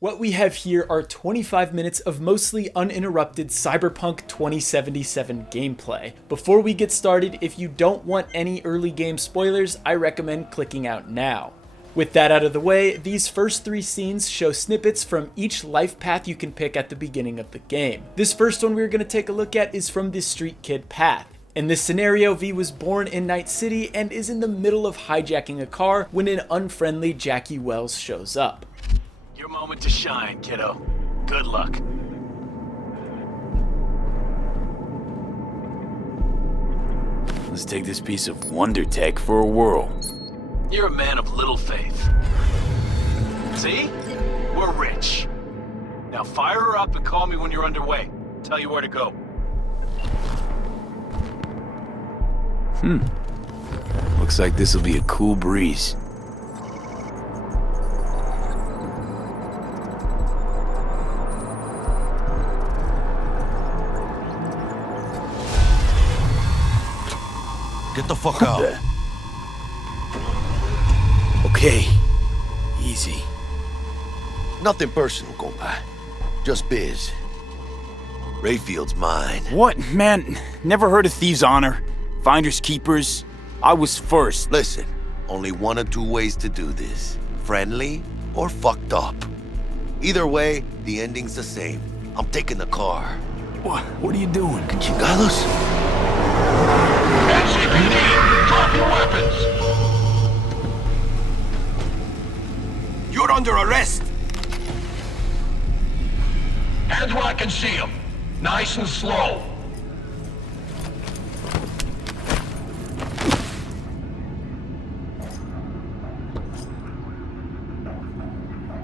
What we have here are 25 minutes of mostly uninterrupted Cyberpunk 2077 gameplay. Before we get started, if you don't want any early game spoilers, I recommend clicking out now. With that out of the way, these first 3 scenes show snippets from each life path you can pick at the beginning of the game. This first one we're going to take a look at is from the Street Kid path. In this scenario, V was born in Night City and is in the middle of hijacking a car when an unfriendly Jackie Wells shows up. Your moment to shine, kiddo. Good luck. Let's take this piece of wonder tech for a whirl. You're a man of little faith. See? We're rich. Now fire her up and call me when you're underway. Tell you where to go. Looks like this'll be a cool breeze. Get the fuck out. Okay. Easy. Nothing personal, compa. Just biz. Rayfield's mine. What? Man, never heard of thieves' honor. Finders keepers. I was first. Listen, only 1 or 2 ways to do this. Friendly or fucked up. Either way, the ending's the same. I'm taking the car. What are you doing? Chingados? NCPD, drop your weapons! You're under arrest! Hands where I can see them. Nice and slow.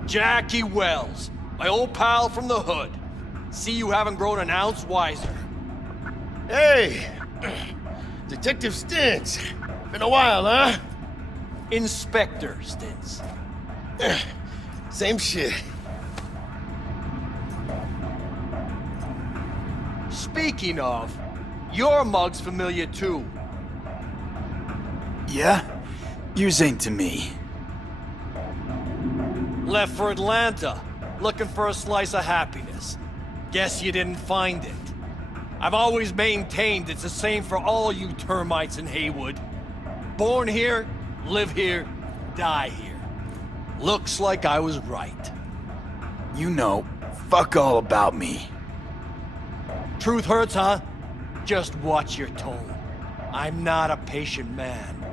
Jackie Wells, my old pal from the hood. See you haven't grown an ounce wiser. Hey! Detective Stintz. Been a while, huh? Inspector Stintz. Same shit. Speaking of, your mug's familiar too. Yeah? Yours ain't to me. Left for Atlanta, looking for a slice of happiness. Guess you didn't find it. I've always maintained it's the same for all you termites in Haywood. Born here, live here, die here. Looks like I was right. You know, fuck all about me. Truth hurts, huh? Just watch your tone. I'm not a patient man.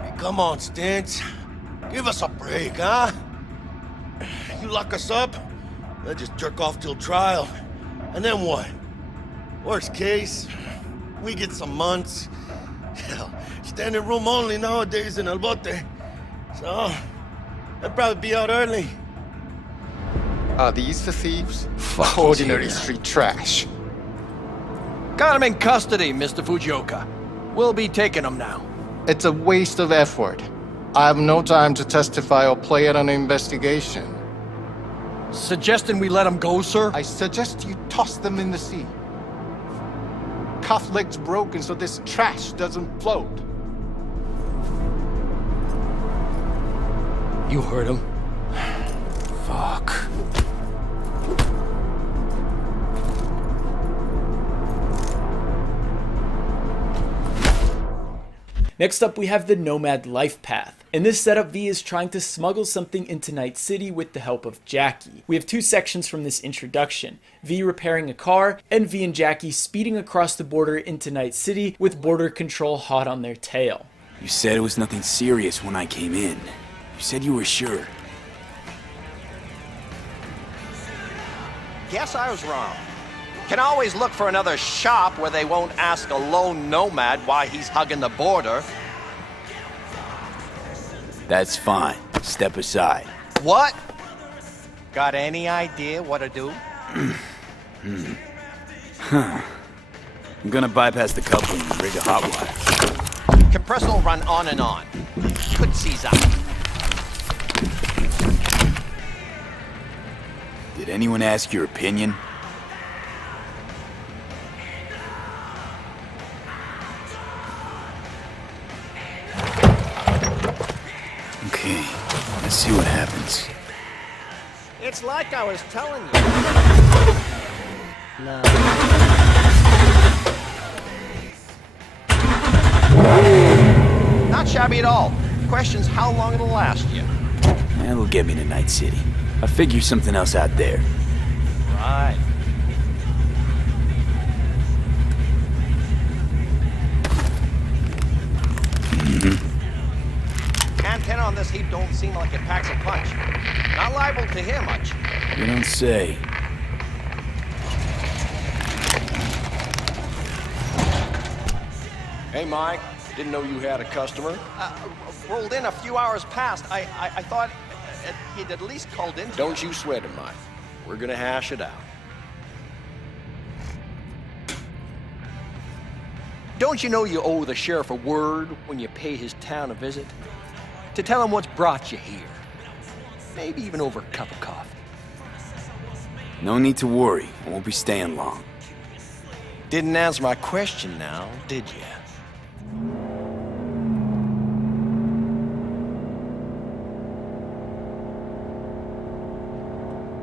Hey, come on, Stintz. Give us a break, huh? You lock us up, they'll just jerk off till trial. And then what? Worst case, we get some months. Hell, standing room only nowadays in El Bote. So, they'll probably be out early. Are these the thieves? Fuck Ordinary yeah. street trash. Got him in custody, Mr. Fujioka. We'll be taking him now. It's a waste of effort. I have no time to testify or play at an investigation. Suggesting we let him go, sir? I suggest you toss them in the sea. Cuff leg's broken so this trash doesn't float. You heard him. Fuck. Next up, we have the Nomad life path. In this setup, V is trying to smuggle something into Night City with the help of Jackie. We have 2 sections from this introduction, V repairing a car, and V and Jackie speeding across the border into Night City with border control hot on their tail. You said it was nothing serious when I came in. You said you were sure. Guess I was wrong. Can always look for another shop where they won't ask a lone nomad why he's hugging the border. That's fine. Step aside. What? Got any idea what to do? I'm gonna bypass the coupling and rig a hot wire. Compressor will run on and on. Could seize out. Did anyone ask your opinion? Okay, let's see what happens. It It's like I was telling you. No. Not shabby at all. Question's how long it'll last you. That'll get me to Night City. I'll figure something else out there. Right. Antenna on this heap don't seem like it packs a punch. Not liable to hear much. You don't say. Hey, Mike. Didn't know you had a customer. Rolled in a few hours past. I thought he'd at least called in. Don't you sweat it, Mike. We're gonna hash it out. Don't you know you owe the sheriff a word when you pay his town a visit? To tell him what's brought you here. Maybe even over a cup of coffee. No need to worry. I won't be staying long. Didn't answer my question now, did you?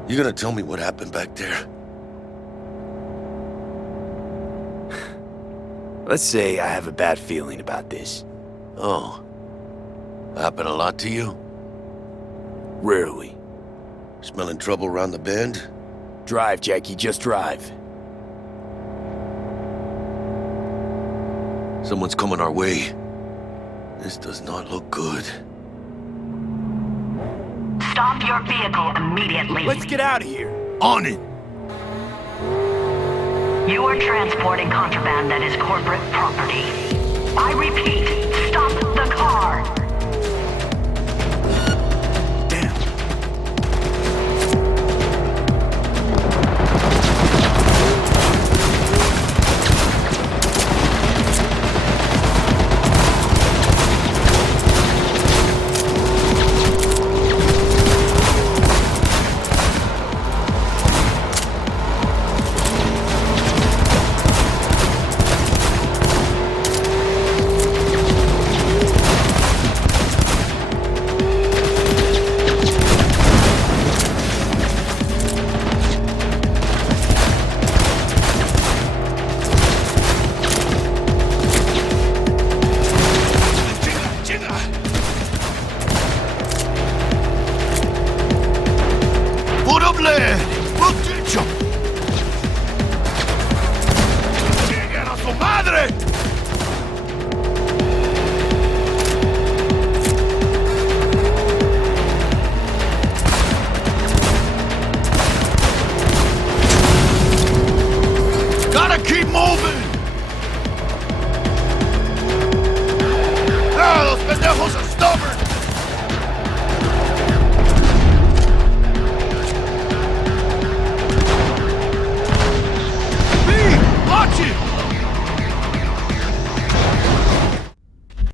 You gonna tell me what happened back there? Let's say I have a bad feeling about this. Oh. Happened a lot to you? Rarely. Smelling trouble around the bend? Drive, Jackie, just drive. Someone's coming our way. This does not look good. Stop your vehicle immediately. Let's get out of here. On it! You are transporting contraband that is corporate property. I repeat, stop the car.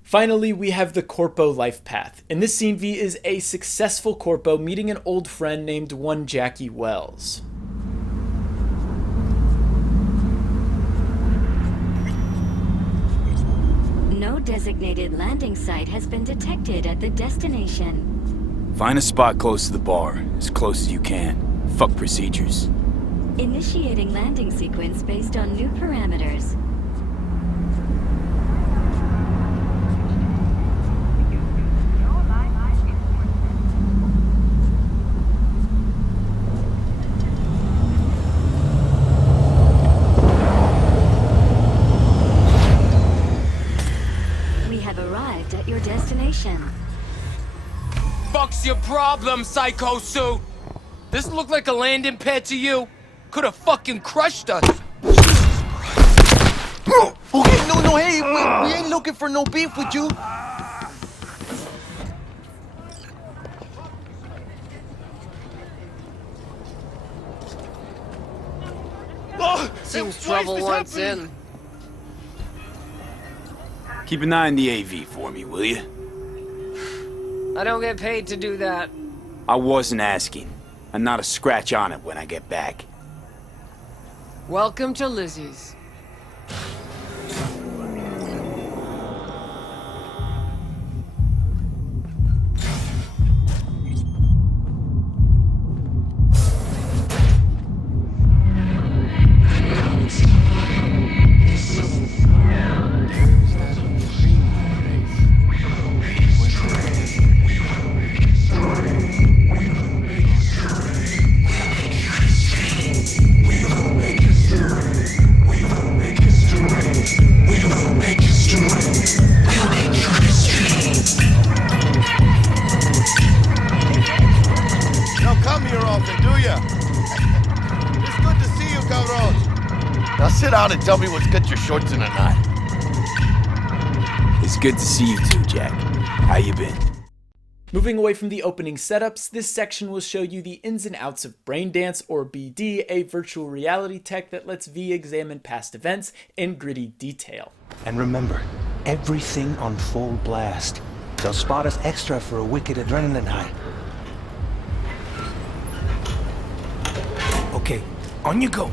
Finally, we have the Corpo life path. In this scene, V is a successful Corpo meeting an old friend named one Jackie Wells. No designated landing site has been detected at the destination. Find a spot close to the bar, as close as you can. Fuck procedures. Initiating landing sequence based on new parameters. Your destination. Fuck's your problem, Psycho Suit? This look like a landing pad to you? Could have fucking crushed us. Okay, no, hey, we ain't looking for no beef with you. Seems trouble once in. Keep an eye on the AV for me, will you? I don't get paid to do that. I wasn't asking. And not a scratch on it when I get back. Welcome to Lizzie's. out and tell me what's got your shorts in a knot. It's good to see you too, Jack. How you been? Moving away from the opening setups, this section will show you the ins and outs of Braindance, or BD, a virtual reality tech that lets V examine past events in gritty detail. And remember, everything on full blast. They'll spot us extra for a wicked adrenaline high. Okay, on you go.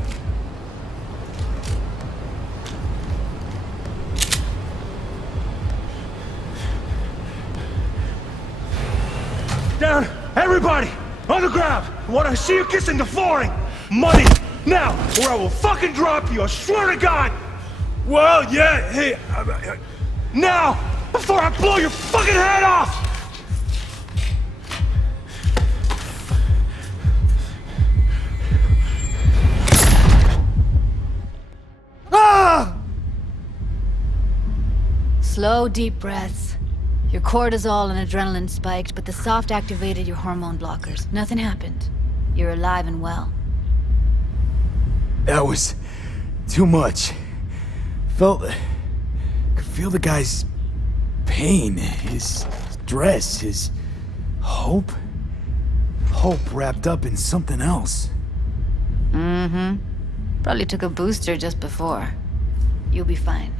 Down! Everybody! On the ground! I want to see you kissing the flooring! Money! Now! Or I will fucking drop you, I swear to God! Well, yeah, hey... Now! Before I blow your fucking head off! Ah! Slow, deep breaths. Your cortisol and adrenaline spiked, but the soft activated your hormone blockers. Nothing happened. You're alive and well. That was too much. Could feel the guy's pain, his stress, his hope. Hope wrapped up in something else. Mm-hmm. Probably took a booster just before. You'll be fine.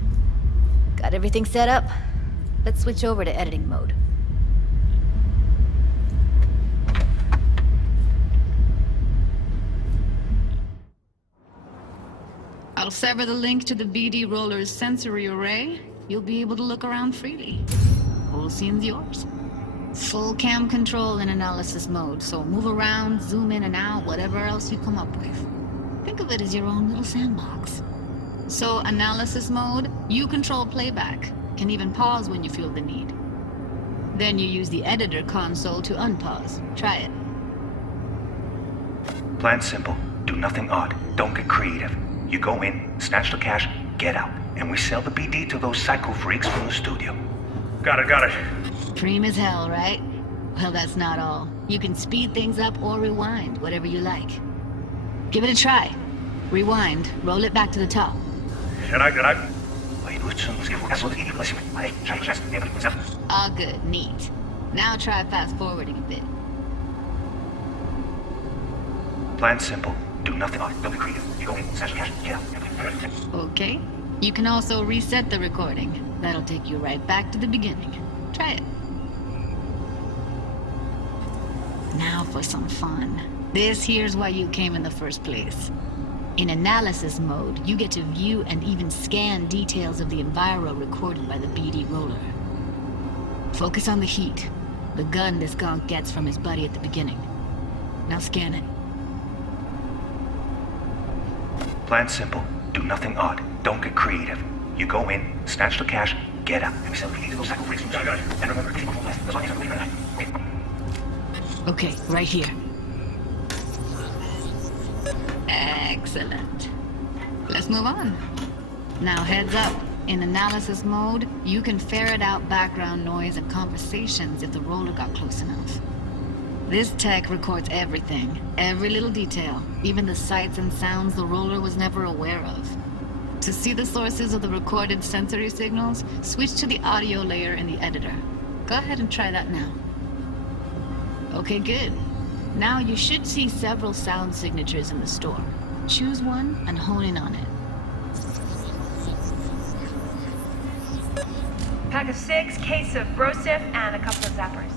Got everything set up? Let's switch over to editing mode. I'll sever the link to the BD Roller's sensory array. You'll be able to look around freely. Whole scene's yours. Full cam control in analysis mode, so move around, zoom in and out, whatever else you come up with. Think of it as your own little sandbox. So, analysis mode, you control playback. Can even pause when you feel the need. Then you use the editor console to unpause. Try it. Plan simple. Do nothing odd. Don't get creative. You go in, snatch the cash, get out. And we sell the BD to those psycho freaks from the studio. Got it. Preem as hell, right? Well, that's not all. You can speed things up or rewind, whatever you like. Give it a try. Rewind. Roll it back to the top. Can I? All good, neat. Now try fast forwarding a bit. Plan simple. Do nothing odd. Don't be creative. You go in, snatch the cash, get out. Okay. You can also reset the recording. That'll take you right back to the beginning. Try it. Now for some fun. This here's why you came in the first place. In analysis mode, you get to view and even scan details of the enviro recorded by the BD Roller. Focus on the heat, the gun this gonk gets from his buddy at the beginning. Now scan it. Plan simple. Do nothing odd. Don't get creative. You go in, snatch the cash, get out. And we sell the BD to those psycho freaks from the studio. And remember, keep on left. That's all you have to leave. Okay, right here. Excellent. Let's move on. Now heads up. In analysis mode, you can ferret out background noise and conversations if the roller got close enough. This tech records everything, every little detail, even the sights and sounds the roller was never aware of. To see the sources of the recorded sensory signals, switch to the audio layer in the editor. Go ahead and try that now. Okay, good. Now you should see several sound signatures in the store. Choose one and hone in on it. Pack of 6, case of Brosif, and a couple of zappers.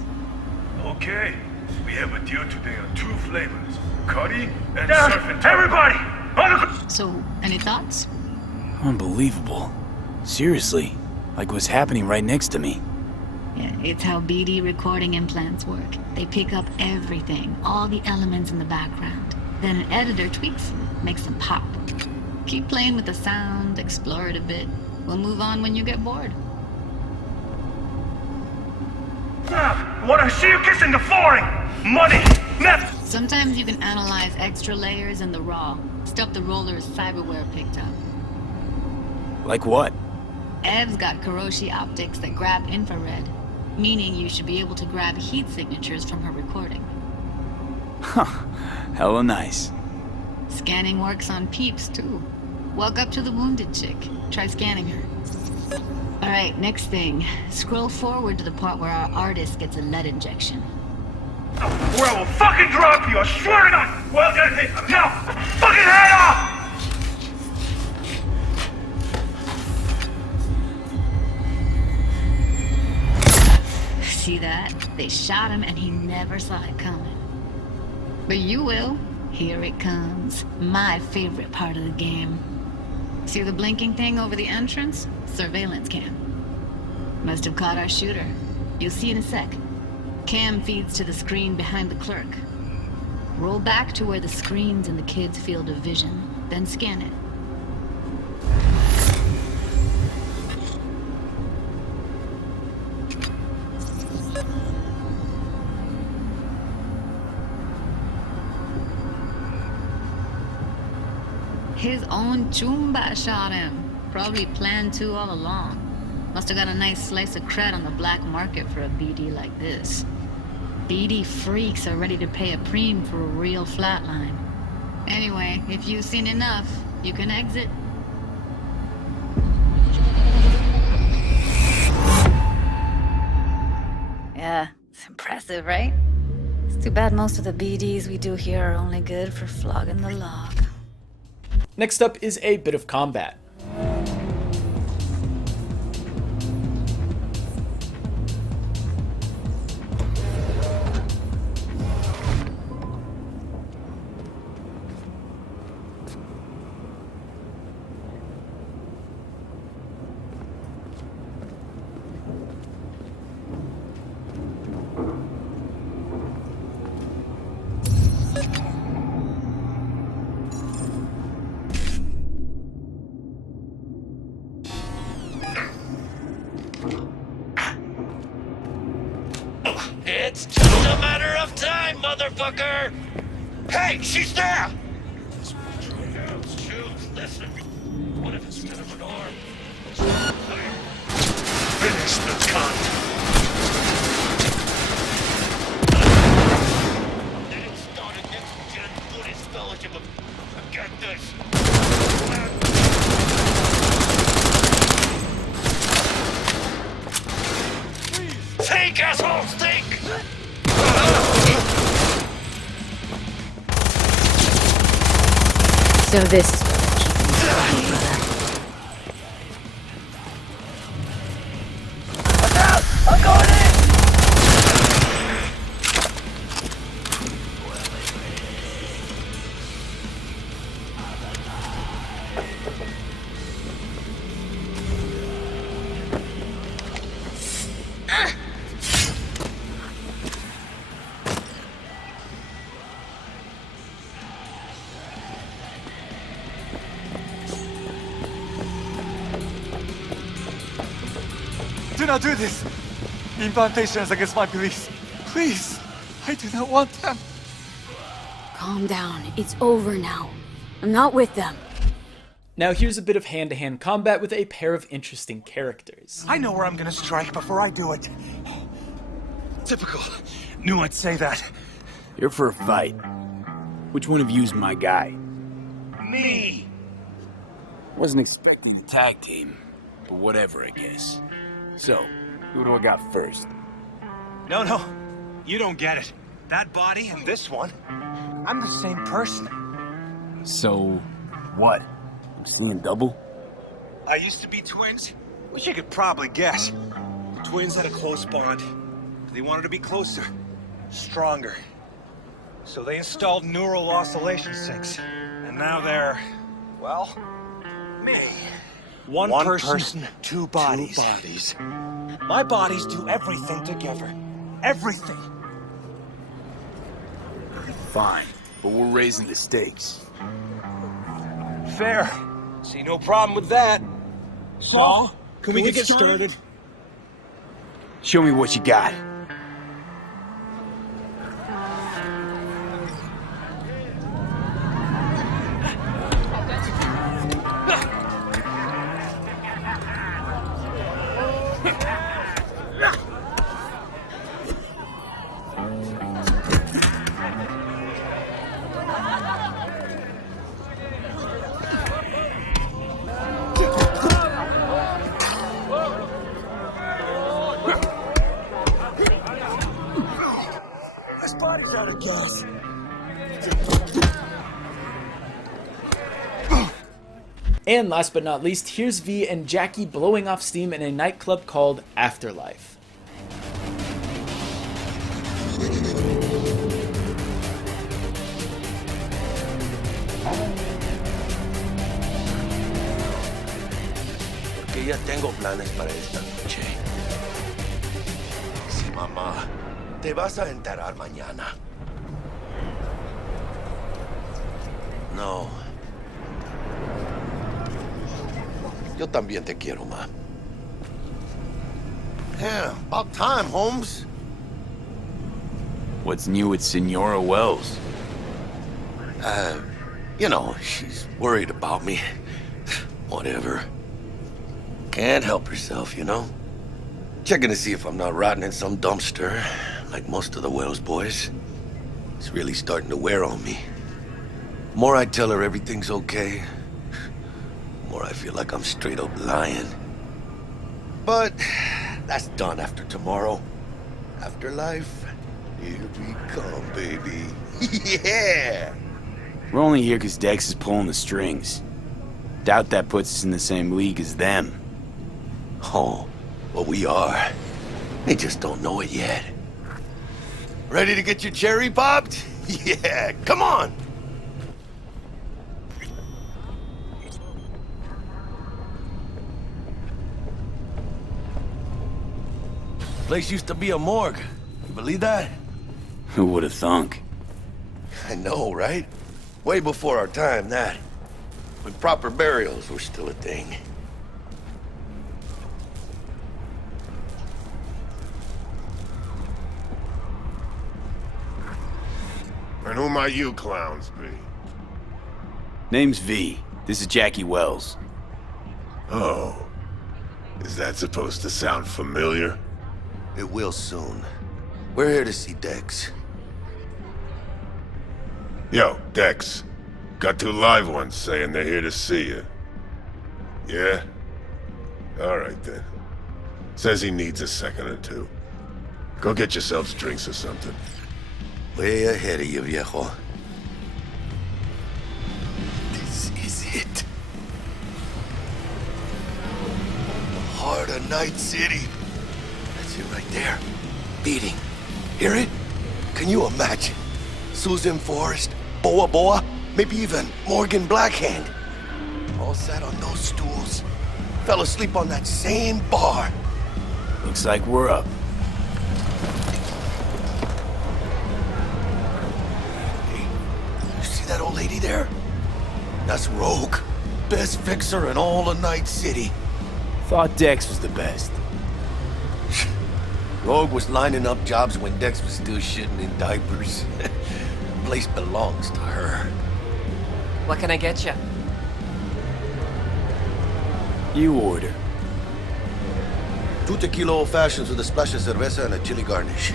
Okay. We have a deal today on 2 flavors. Cuddy and surf and everybody! So, any thoughts? Unbelievable. Seriously. Like what's happening right next to me. Yeah, it's how BD recording implants work. They pick up everything, all the elements in the background. Then an editor tweaks them, makes them pop. Keep playing with the sound, explore it a bit. We'll move on when you get bored. I want to see you kissing the flooring! Money! Net! Sometimes you can analyze extra layers in the raw, stuff the roller's cyberware picked up. Like what? Ev's got Kuroshi optics that grab infrared, meaning you should be able to grab heat signatures from her recording. Huh. Hella nice. Scanning works on peeps, too. Walk up to the wounded chick. Try scanning her. Alright, next thing. Scroll forward to the part where our artist gets a lead injection. Or I will fucking drop you, I swear to God! Well, now, fucking head off! See that? They shot him and he never saw it coming. But you will. Here it comes. My favorite part of the game. See the blinking thing over the entrance? Surveillance cam. Must have caught our shooter. You'll see in a sec. Cam feeds to the screen behind the clerk. Roll back to where the screen's in the kid's field of vision, then scan it. His own Chumba shot him. Probably planned to all along. Must have got a nice slice of cred on the black market for a BD like this. BD freaks are ready to pay a preem for a real flatline. Anyway, if you've seen enough, you can exit. Yeah, it's impressive, right? It's too bad most of the BDs we do here are only good for flogging the log. Next up is a bit of combat. It's just a matter of time, motherfucker! Hey, she's there! Choose, listen. What if instead of an arm? Finish the cunt! Then it started next-gen Buddhist fellowship of... Forget this! Think, assholes, think! So this is what keeps me brother. Look out! I'm going in! Do not do this! The implantation is against my beliefs. Please! I do not want them. Calm down. It's over now. I'm not with them. Now here's a bit of hand-to-hand combat with a pair of interesting characters. I know where I'm gonna strike before I do it. Typical. Knew I'd say that. You're for a fight. Which one of you's my guy? Me! Wasn't expecting a tag team, but whatever, I guess. So, who do I got first? No. You don't get it. That body and this one, I'm the same person. So, what? I'm seeing double? I used to be twins, which you could probably guess. The twins had a close bond. They wanted to be closer, stronger. So they installed neural oscillation sinks. And now they're, well, me. One person, two bodies. My bodies do everything together. Everything. Fine, but we're raising the stakes. Fair. See no problem with that. So, can we get started? Show me what you got. And last but not least, here's V and Jackie blowing off steam in a nightclub called Afterlife. Que ya tengo planes para esta noche. Sí, mamá. Te vas a enterar mañana. No. Yo también te quiero, ma. Yeah, about time, Holmes. What's new with Senora Wells? You know, she's worried about me. Whatever. Can't help herself, you know? Checking to see if I'm not rotting in some dumpster, like most of the Wells boys. It's really starting to wear on me. The more I tell her everything's okay, the more I feel like I'm straight up lying. But that's done after tomorrow. Afterlife, here we come, baby. Yeah! We're only here because Dex is pulling the strings. Doubt that puts us in the same league as them. Oh, well, we are. They just don't know it yet. Ready to get your cherry popped? Yeah, come on! Place used to be a morgue. You believe that? Who would have thunk? I know, right? Way before our time, that. When proper burials were still a thing. And who might you clowns be? Name's V. This is Jackie Wells. Oh. Is that supposed to sound familiar? It will soon. We're here to see Dex. Yo, Dex. Got 2 live ones saying they're here to see you. Yeah? Alright then. Says he needs a second or 2. Go get yourselves drinks or something. Way ahead of you, viejo. This is it. The heart of Night City. That's it right there. Beating. Hear it? Can you imagine? Susan Forrest, Boa Boa, maybe even Morgan Blackhand. All sat on those stools. Fell asleep on that same bar. Looks like we're up. That old lady there? That's Rogue. Best fixer in all of Night City. Thought Dex was the best. Rogue was lining up jobs when Dex was still shitting in diapers. Place belongs to her. What can I get you? You order. 2 tequila old fashions with a splash of cerveza and a chili garnish.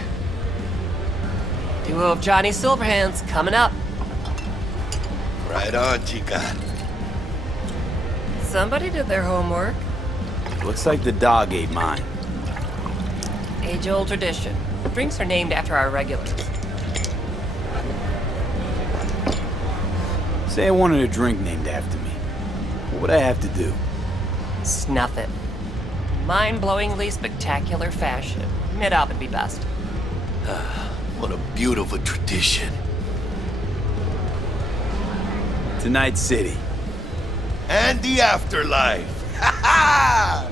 Duo of Johnny Silverhands coming up. Right on, chica. Somebody did their homework. Looks like the dog ate mine. Age-old tradition. Drinks are named after our regulars. Say I wanted a drink named after me. What would I have to do? Snuff it. Mind-blowingly spectacular fashion. Mid-op would be best. What a beautiful tradition. To Night City. And the afterlife. Ha ha!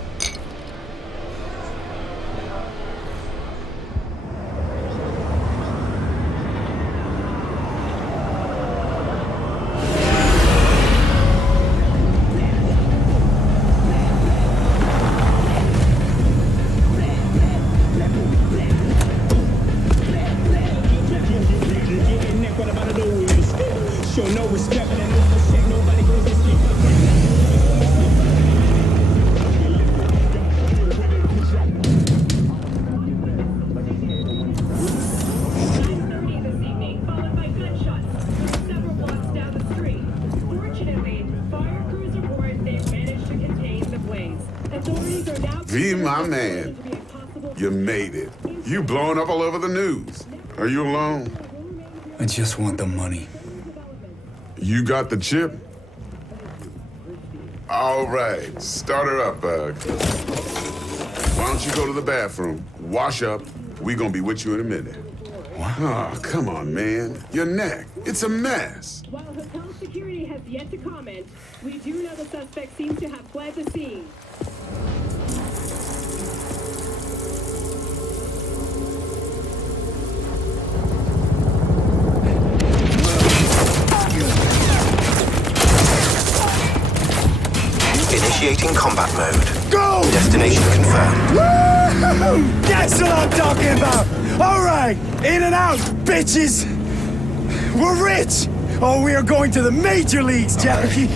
V, my man. You made it. You blowing up all over the news. Are you alone? I just want the money. You got the chip? All right, start her up, Bug. Why don't you go to the bathroom, wash up? We gonna be with you in a minute. What? Oh, come on, man. Your neck, it's a mess. While hotel security has yet to comment, we do know the suspect seems to have fled the scene. Initiating combat mode. Go! Destination confirmed. Woo! That's what I'm talking about! Alright! In and out, bitches! We're rich! Oh, we are going to the major leagues, Jackie!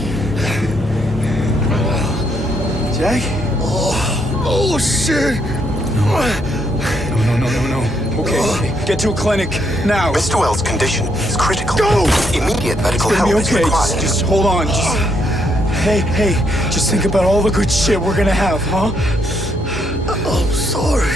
Jack? Oh, shit! No. Okay, get to a clinic, now. Mr. Wells' condition is critical. Go! Immediate medical It's gonna help be okay. is required. Just hold on. Hey, just think about all the good shit we're gonna have, huh? I'm sorry.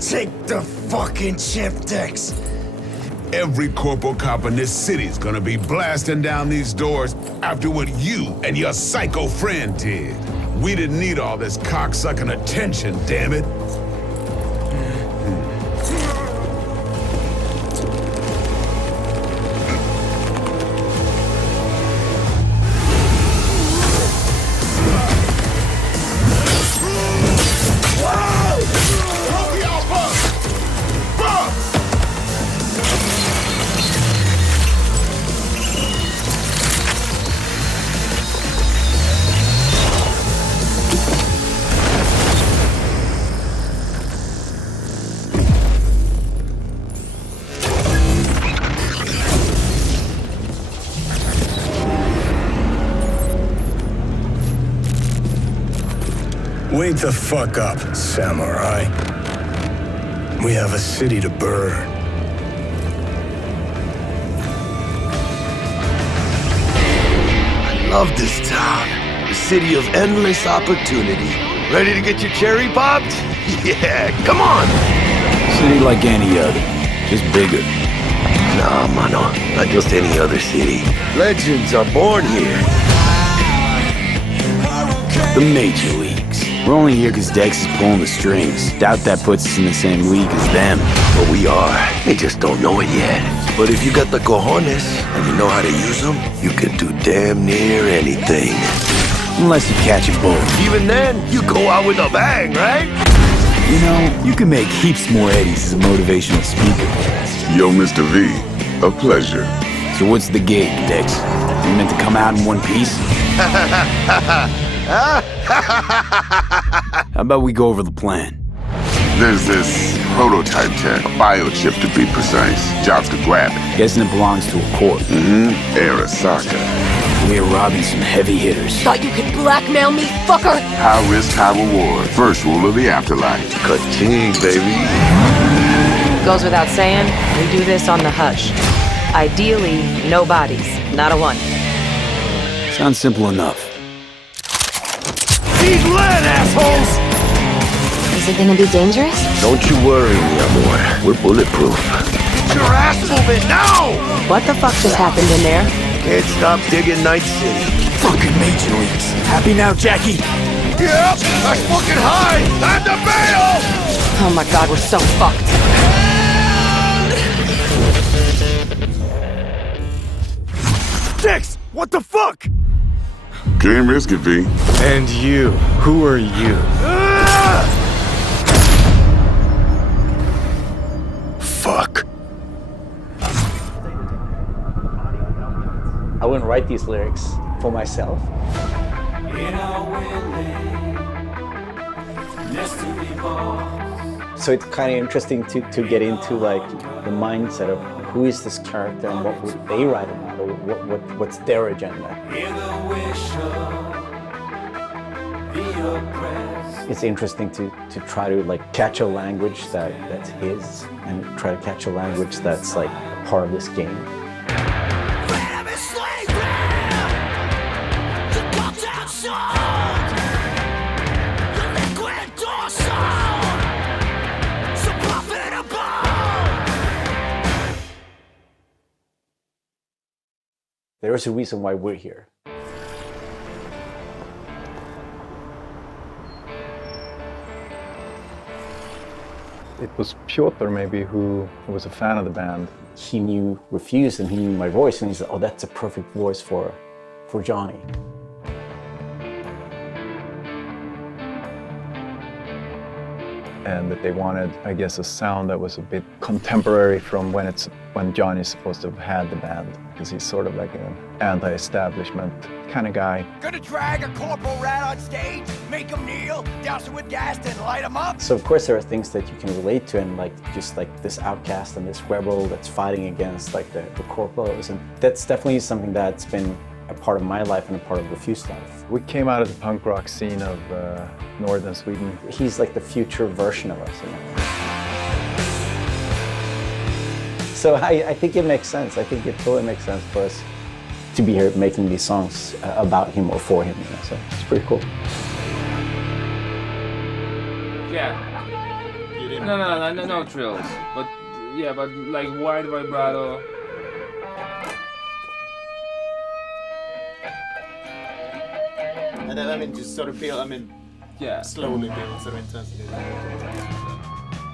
Take the fucking chip decks. Every corpo cop in this city's gonna be blasting down these doors after what you and your psycho friend did. We didn't need all this cocksucking attention, damn it. Wake the fuck up, samurai. We have a city to burn. I love this town. The city of endless opportunity. Ready to get your cherry popped? Yeah, come on! City like any other, just bigger. Nah, mano, not just any other city. Legends are born here. The Major Leagues. We're only here because Dex is pulling the strings. Doubt that puts us in the same league as them. But we are. They just don't know it yet. But if you got the cojones and you know how to use them, you can do damn near anything. Unless you catch a bull. Even then, you go out with a bang, right? You know, you can make heaps more eddies as a motivational speaker. Yo, Mr. V, a pleasure. So what's the gig, Dex? You meant to come out in one piece? How about we go over the plan? There's this prototype tech, a biochip to be precise. Jobs to grab it. Guessing it belongs to a corp. Arasaka. We're robbing some heavy hitters. Thought you could blackmail me, fucker? High risk, high reward. First rule of the Afterlife. Ka-ting, baby. Goes without saying, we do this on the hush. Ideally, no bodies, not a one. Sounds simple enough. Feed lead, assholes! Is it gonna be dangerous? Don't you worry, mi amor. We're bulletproof. Get your ass moving now! What the fuck just happened in there? Can't stop digging Night City. Fucking Major Leagues. Happy now, Jackie? Yep, that's fucking high! Time to bail! Oh my god, we're so fucked. Dex, what the fuck? Can't risk it, V. And you, who are you? Fuck. I wouldn't write these lyrics for myself. So it's kind of interesting to get into like the mindset of who is this character and what would they write about, or what's their agenda. It's interesting to try to like catch a language that's his and try to catch a language that's like part of this game. There is a reason why we're here. It was Piotr maybe who was a fan of the band. He knew Refused and he knew my voice and he said, oh, that's a perfect voice for Johnny. And that they wanted, I guess, a sound that was a bit contemporary from when Johnny's supposed to have had the band, because he's sort of like an anti-establishment kind of guy. Gonna drag a corporal rat on stage, make him kneel, douse him with gas, then light him up? So of course there are things that you can relate to, and like just like this outcast and this rebel that's fighting against like the corporos, and that's definitely something that's been a part of my life and a part of Refused life. We came out of the punk rock scene of northern Sweden. He's like the future version of us. You know? So I think it makes sense. I think it totally makes sense for us to be here making these songs about him or for him. You know? So it's pretty cool. Yeah. No trills. But yeah, but like wide vibrato. And then, I mean, just sort of build, yeah, slowly build sort of intensity.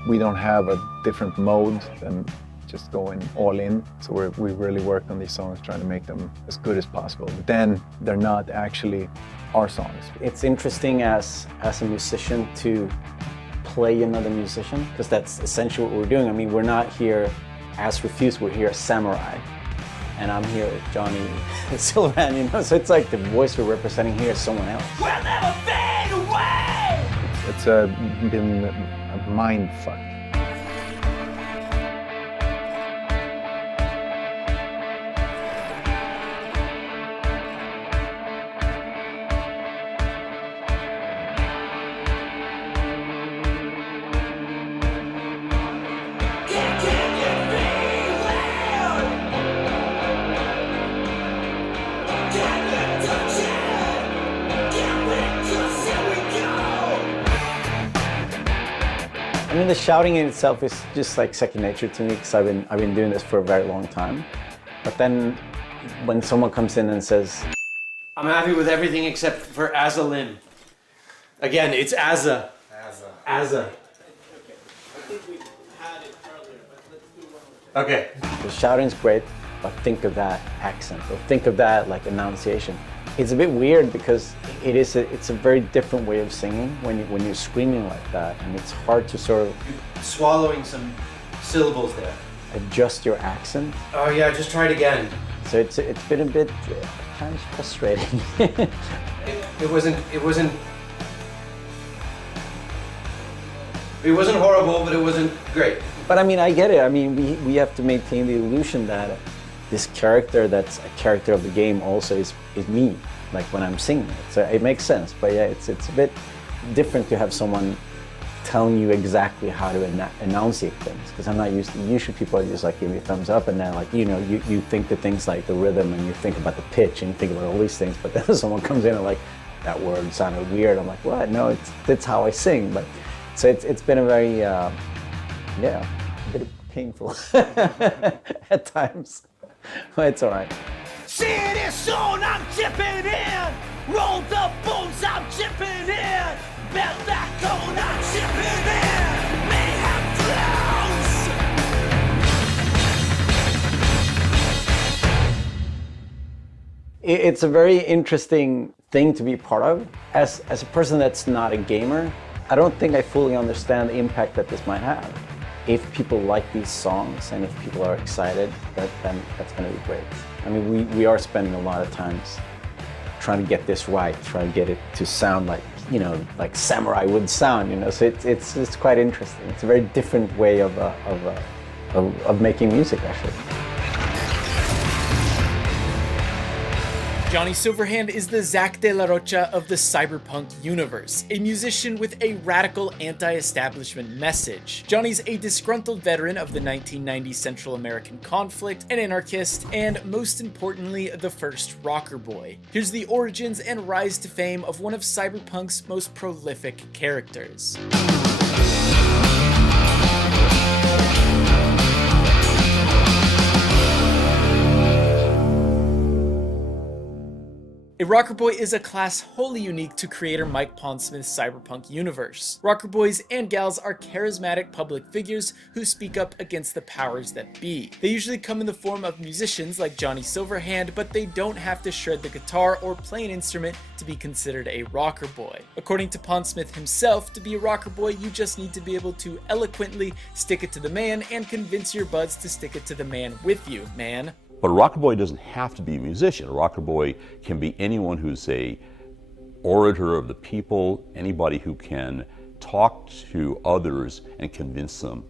We don't have a different mode than just going all in. So we really worked on these songs trying to make them as good as possible. But then they're not actually our songs. It's interesting as a musician to play another musician, because that's essentially what we're doing. I mean, we're not here as Refused, we're here as Samurai. And I'm here with Johnny Silverhand, you know, so it's like the voice we're representing here is someone else. We'll never fade away! It's been a mind fuck. I mean, the shouting in itself is just like second nature to me, because I've been doing this for a very long time. But then when someone comes in and says, I'm happy with everything except for Azza Lim. Again, it's Azza. Azza. Okay. The shouting's great, but think of that accent, or think of that like enunciation. It's a bit weird because it's a very different way of singing when you're screaming like that, and it's hard to sort of swallowing some syllables there. Adjust your accent. Oh yeah, just try it again. So it's been a bit kind of frustrating. It wasn't horrible, but it wasn't great. But I mean, I get it. I mean, we have to maintain the illusion that this character that's a character of the game also is me, like when I'm singing it. So it makes sense. But yeah, it's a bit different to have someone telling you exactly how to enunciate things, because I'm not used to, usually people just like give me a thumbs up, and then like, you know, you think the things like the rhythm, and you think about the pitch, and you think about all these things, but then someone comes in and like, that word sounded weird. I'm like, what? No, that's how I sing. But so it's been a very, yeah, a bit painful at times. But it's all right. See this zone, I'm chipping in. Roll the bones, I'm chipping in. Belt that cone, I'm chipping in. Mayhem flows. It's a very interesting thing to be part of. As a person that's not a gamer, I don't think I fully understand the impact that this might have. If people like these songs and if people are excited, then that's going to be great. I mean, we are spending a lot of times trying to get this right, trying to get it to sound like you know, like samurai would sound, you know. So it's quite interesting. It's a very different way of making music, actually. Johnny Silverhand is the Zack de la Rocha of the Cyberpunk universe, a musician with a radical anti-establishment message. Johnny's a disgruntled veteran of the 1990s Central American conflict, an anarchist, and most importantly, the first rocker boy. Here's the origins and rise to fame of one of Cyberpunk's most prolific characters. A rocker boy is a class wholly unique to creator Mike Pondsmith's Cyberpunk universe. Rocker boys and gals are charismatic public figures who speak up against the powers that be. They usually come in the form of musicians like Johnny Silverhand, but they don't have to shred the guitar or play an instrument to be considered a rocker boy. According to Pondsmith himself, to be a rocker boy, you just need to be able to eloquently stick it to the man and convince your buds to stick it to the man with you, man. But a rocker boy doesn't have to be a musician. A rocker boy can be anyone who's a orator of the people, anybody who can talk to others and convince them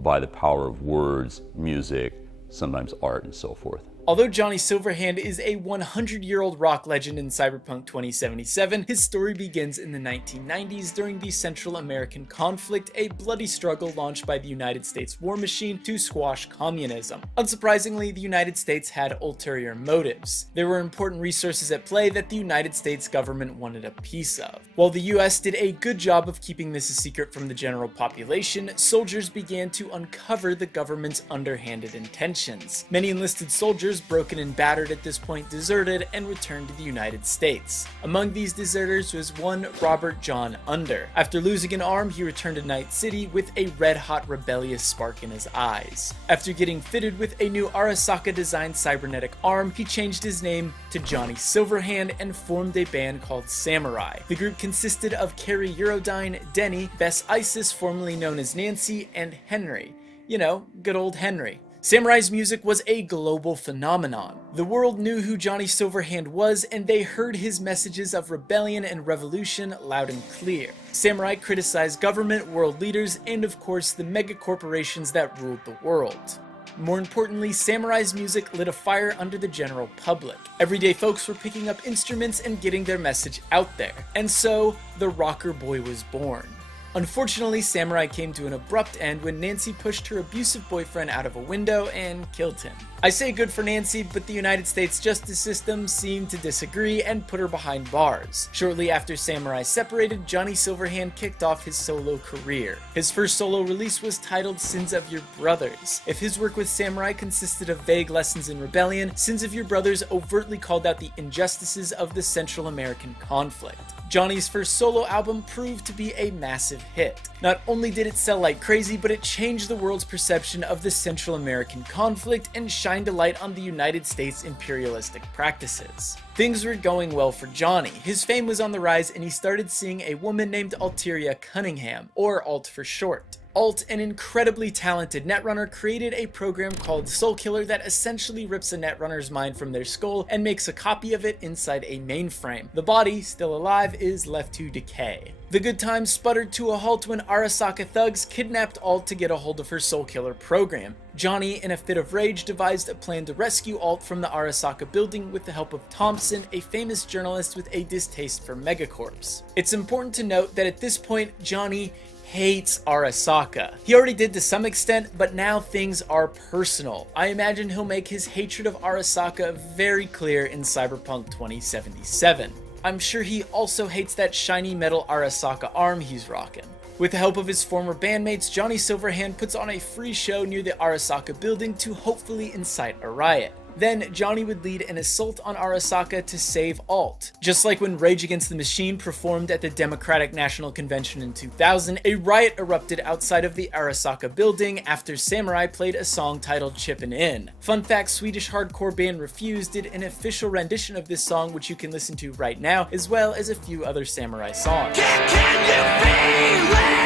by the power of words, music, sometimes art, and so forth. Although Johnny Silverhand is a 100-year-old rock legend in Cyberpunk 2077, his story begins in the 1990s during the Central American conflict, a bloody struggle launched by the United States war machine to squash communism. Unsurprisingly, the United States had ulterior motives. There were important resources at play that the United States government wanted a piece of. While the US did a good job of keeping this a secret from the general population, soldiers began to uncover the government's underhanded intentions. Many enlisted soldiers, broken and battered at this point, deserted and returned to the United States. Among these deserters was one Robert John Under. After losing an arm, he returned to Night City with a red-hot rebellious spark in his eyes. After getting fitted with a new Arasaka-designed cybernetic arm, he changed his name to Johnny Silverhand and formed a band called Samurai. The group consisted of Carrie Eurodyne, Denny, Bess Isis, formerly known as Nancy, and Henry. You know, good old Henry. Samurai's music was a global phenomenon. The world knew who Johnny Silverhand was, and they heard his messages of rebellion and revolution loud and clear. Samurai criticized government, world leaders, and of course the mega corporations that ruled the world. More importantly, Samurai's music lit a fire under the general public. Everyday folks were picking up instruments and getting their message out there. And so, the rocker boy was born. Unfortunately, Samurai came to an abrupt end when Nancy pushed her abusive boyfriend out of a window and killed him. I say good for Nancy, but the United States justice system seemed to disagree and put her behind bars. Shortly after Samurai separated, Johnny Silverhand kicked off his solo career. His first solo release was titled Sins of Your Brothers. If his work with Samurai consisted of vague lessons in rebellion, Sins of Your Brothers overtly called out the injustices of the Central American conflict. Johnny's first solo album proved to be a massive hit. Not only did it sell like crazy, but it changed the world's perception of the Central American conflict and shined a light on the United States' imperialistic practices. Things were going well for Johnny. His fame was on the rise and he started seeing a woman named Alteria Cunningham, or Alt for short. Alt, an incredibly talented netrunner, created a program called Soulkiller that essentially rips a netrunner's mind from their skull and makes a copy of it inside a mainframe. The body, still alive, is left to decay. The good times sputtered to a halt when Arasaka thugs kidnapped Alt to get a hold of her Soulkiller program. Johnny, in a fit of rage, devised a plan to rescue Alt from the Arasaka building with the help of Thompson, a famous journalist with a distaste for megacorps. It's important to note that at this point, Johnny hates Arasaka. He already did to some extent, but now things are personal. I imagine he'll make his hatred of Arasaka very clear in Cyberpunk 2077. I'm sure he also hates that shiny metal Arasaka arm he's rocking. With the help of his former bandmates, Johnny Silverhand puts on a free show near the Arasaka building to hopefully incite a riot. Then, Johnny would lead an assault on Arasaka to save Alt. Just like when Rage Against the Machine performed at the Democratic National Convention in 2000, a riot erupted outside of the Arasaka building after Samurai played a song titled Chippin' In. Fun fact, Swedish hardcore band Refuse did an official rendition of this song, which you can listen to right now, as well as a few other Samurai songs. Can you feel it?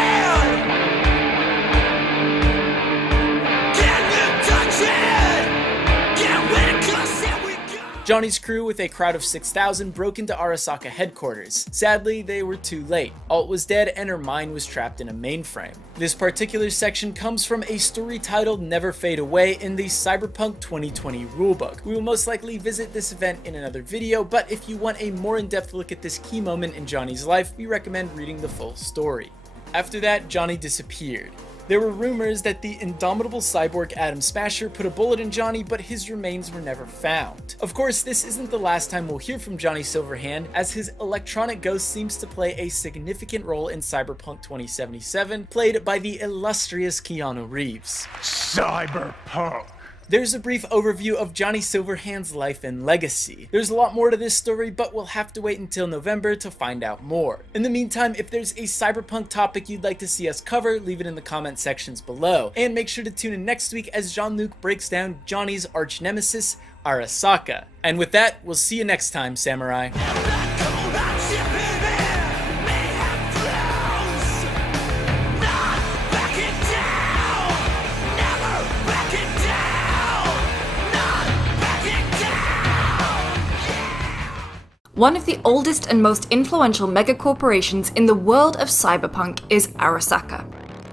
Can you touch it? Johnny's crew, with a crowd of 6,000, broke into Arasaka headquarters. Sadly, they were too late. Alt was dead and her mind was trapped in a mainframe. This particular section comes from a story titled Never Fade Away in the Cyberpunk 2020 rulebook. We will most likely visit this event in another video, but if you want a more in-depth look at this key moment in Johnny's life, we recommend reading the full story. After that, Johnny disappeared. There were rumors that the indomitable cyborg Atom Smasher put a bullet in Johnny, but his remains were never found. Of course, this isn't the last time we'll hear from Johnny Silverhand, as his electronic ghost seems to play a significant role in Cyberpunk 2077, played by the illustrious Keanu Reeves. Cyberpunk! There's a brief overview of Johnny Silverhand's life and legacy. There's a lot more to this story, but we'll have to wait until November to find out more. In the meantime, if there's a Cyberpunk topic you'd like to see us cover, leave it in the comment sections below. And make sure to tune in next week as Jean-Luc breaks down Johnny's arch nemesis, Arasaka. And with that, we'll see you next time, Samurai. One of the oldest and most influential megacorporations in the world of cyberpunk is Arasaka.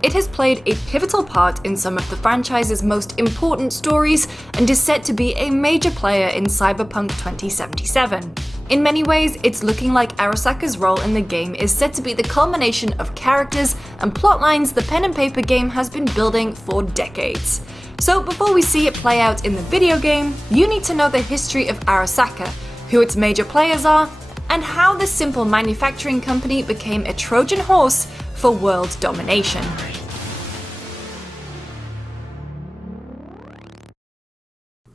It has played a pivotal part in some of the franchise's most important stories and is set to be a major player in Cyberpunk 2077. In many ways, it's looking like Arasaka's role in the game is set to be the culmination of characters and plot lines the pen and paper game has been building for decades. So before we see it play out in the video game, you need to know the history of Arasaka, who its major players are, and how this simple manufacturing company became a Trojan horse for world domination.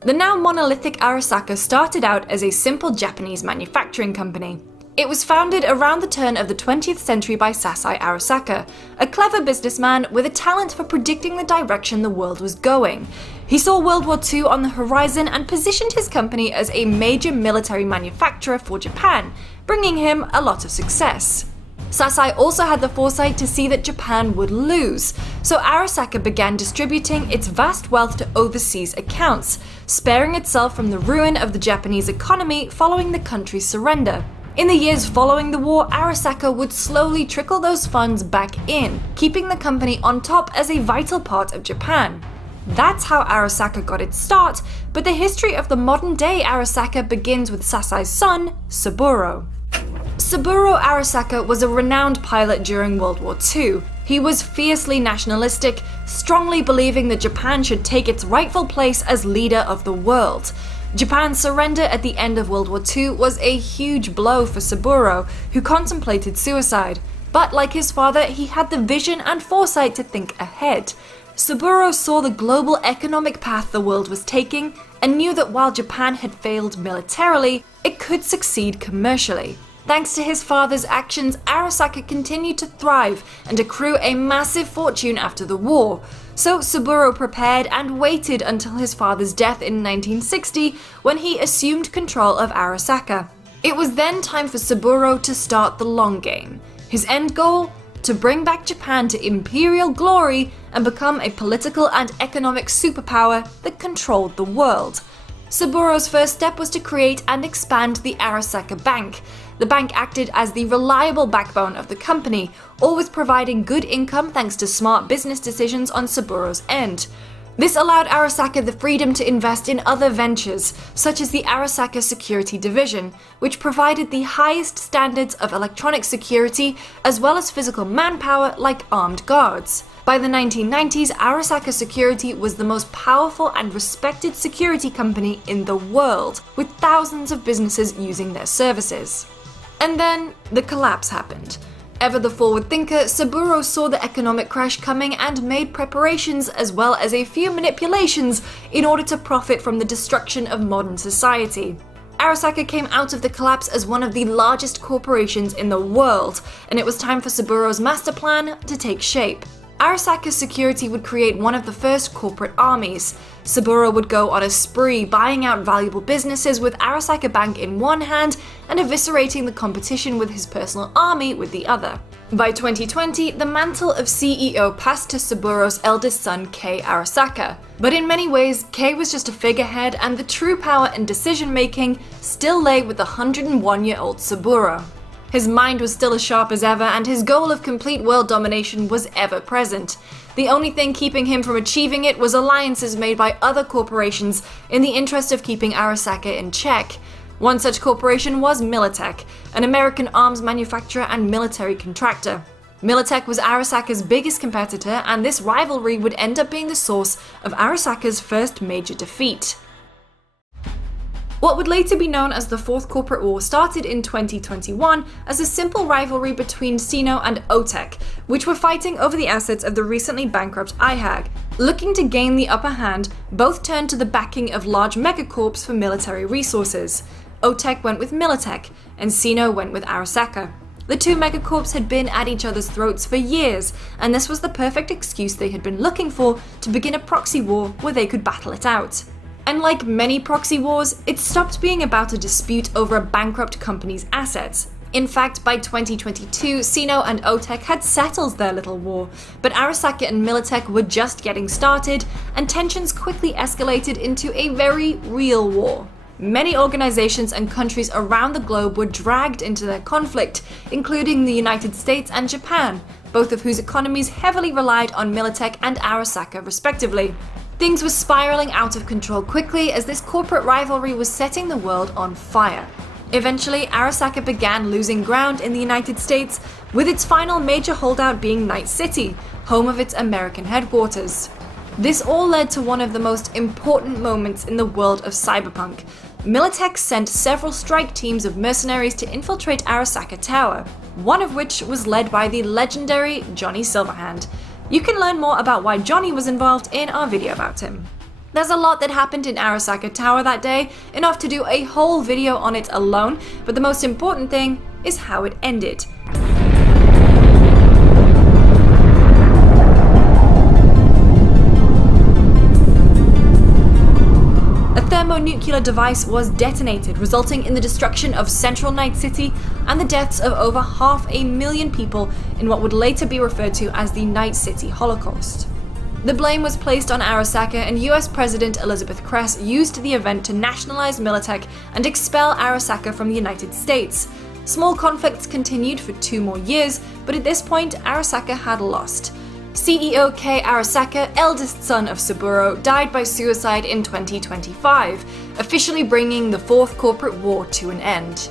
The now monolithic Arasaka started out as a simple Japanese manufacturing company. It was founded around the turn of the 20th century by Sasai Arasaka, a clever businessman with a talent for predicting the direction the world was going. He saw World War II on the horizon and positioned his company as a major military manufacturer for Japan, bringing him a lot of success. Sasai also had the foresight to see that Japan would lose, so Arasaka began distributing its vast wealth to overseas accounts, sparing itself from the ruin of the Japanese economy following the country's surrender. In the years following the war, Arasaka would slowly trickle those funds back in, keeping the company on top as a vital part of Japan. That's how Arasaka got its start, but the history of the modern-day Arasaka begins with Sasai's son, Saburo. Saburo Arasaka was a renowned pilot during World War II. He was fiercely nationalistic, strongly believing that Japan should take its rightful place as leader of the world. Japan's surrender at the end of World War II was a huge blow for Saburo, who contemplated suicide. But like his father, he had the vision and foresight to think ahead. Saburo saw the global economic path the world was taking and knew that while Japan had failed militarily, it could succeed commercially. Thanks to his father's actions, Arasaka continued to thrive and accrue a massive fortune after the war. So Saburo prepared and waited until his father's death in 1960 when he assumed control of Arasaka. It was then time for Saburo to start the long game. His end goal? To bring back Japan to imperial glory and become a political and economic superpower that controlled the world. Saburo's first step was to create and expand the Arasaka Bank. The bank acted as the reliable backbone of the company, always providing good income thanks to smart business decisions on Saburo's end. This allowed Arasaka the freedom to invest in other ventures, such as the Arasaka Security Division, which provided the highest standards of electronic security as well as physical manpower like armed guards. By the 1990s, Arasaka Security was the most powerful and respected security company in the world, with thousands of businesses using their services. And then, the collapse happened. Ever the forward thinker, Saburo saw the economic crash coming and made preparations as well as a few manipulations in order to profit from the destruction of modern society. Arasaka came out of the collapse as one of the largest corporations in the world, and it was time for Saburo's master plan to take shape. Arasaka's security would create one of the first corporate armies. Saburo would go on a spree, buying out valuable businesses with Arasaka Bank in one hand and eviscerating the competition with his personal army with the other. By 2020, the mantle of CEO passed to Saburo's eldest son, Kei Arasaka. But in many ways, Kei was just a figurehead, and the true power and decision-making still lay with the 101-year-old Saburo. His mind was still as sharp as ever, and his goal of complete world domination was ever present. The only thing keeping him from achieving it was alliances made by other corporations in the interest of keeping Arasaka in check. One such corporation was Militech, an American arms manufacturer and military contractor. Militech was Arasaka's biggest competitor, and this rivalry would end up being the source of Arasaka's first major defeat. What would later be known as the Fourth Corporate War started in 2021 as a simple rivalry between Sino and OTEC, which were fighting over the assets of the recently bankrupt IHAG. Looking to gain the upper hand, both turned to the backing of large megacorps for military resources. OTEC went with Militech, and Sino went with Arasaka. The two megacorps had been at each other's throats for years, and this was the perfect excuse they had been looking for to begin a proxy war where they could battle it out. And like many proxy wars, it stopped being about a dispute over a bankrupt company's assets. In fact, by 2022, Sino and OTEC had settled their little war, but Arasaka and Militech were just getting started, and tensions quickly escalated into a very real war. Many organizations and countries around the globe were dragged into their conflict, including the United States and Japan, both of whose economies heavily relied on Militech and Arasaka respectively. Things were spiraling out of control quickly as this corporate rivalry was setting the world on fire. Eventually, Arasaka began losing ground in the United States, with its final major holdout being Night City, home of its American headquarters. This all led to one of the most important moments in the world of Cyberpunk. Militech sent several strike teams of mercenaries to infiltrate Arasaka Tower, one of which was led by the legendary Johnny Silverhand. You can learn more about why Johnny was involved in our video about him. There's a lot that happened in Arasaka Tower that day, enough to do a whole video on it alone, but the most important thing is how it ended. A thermonuclear device was detonated, resulting in the destruction of central Night City and the deaths of over 500,000 people in what would later be referred to as the Night City Holocaust. The blame was placed on Arasaka, and US President Elizabeth Kress used the event to nationalize Militech and expel Arasaka from the United States. Small conflicts continued for 2 more years, but at this point Arasaka had lost. CEO Kei Arasaka, eldest son of Saburo, died by suicide in 2025, officially bringing the Fourth Corporate War to an end.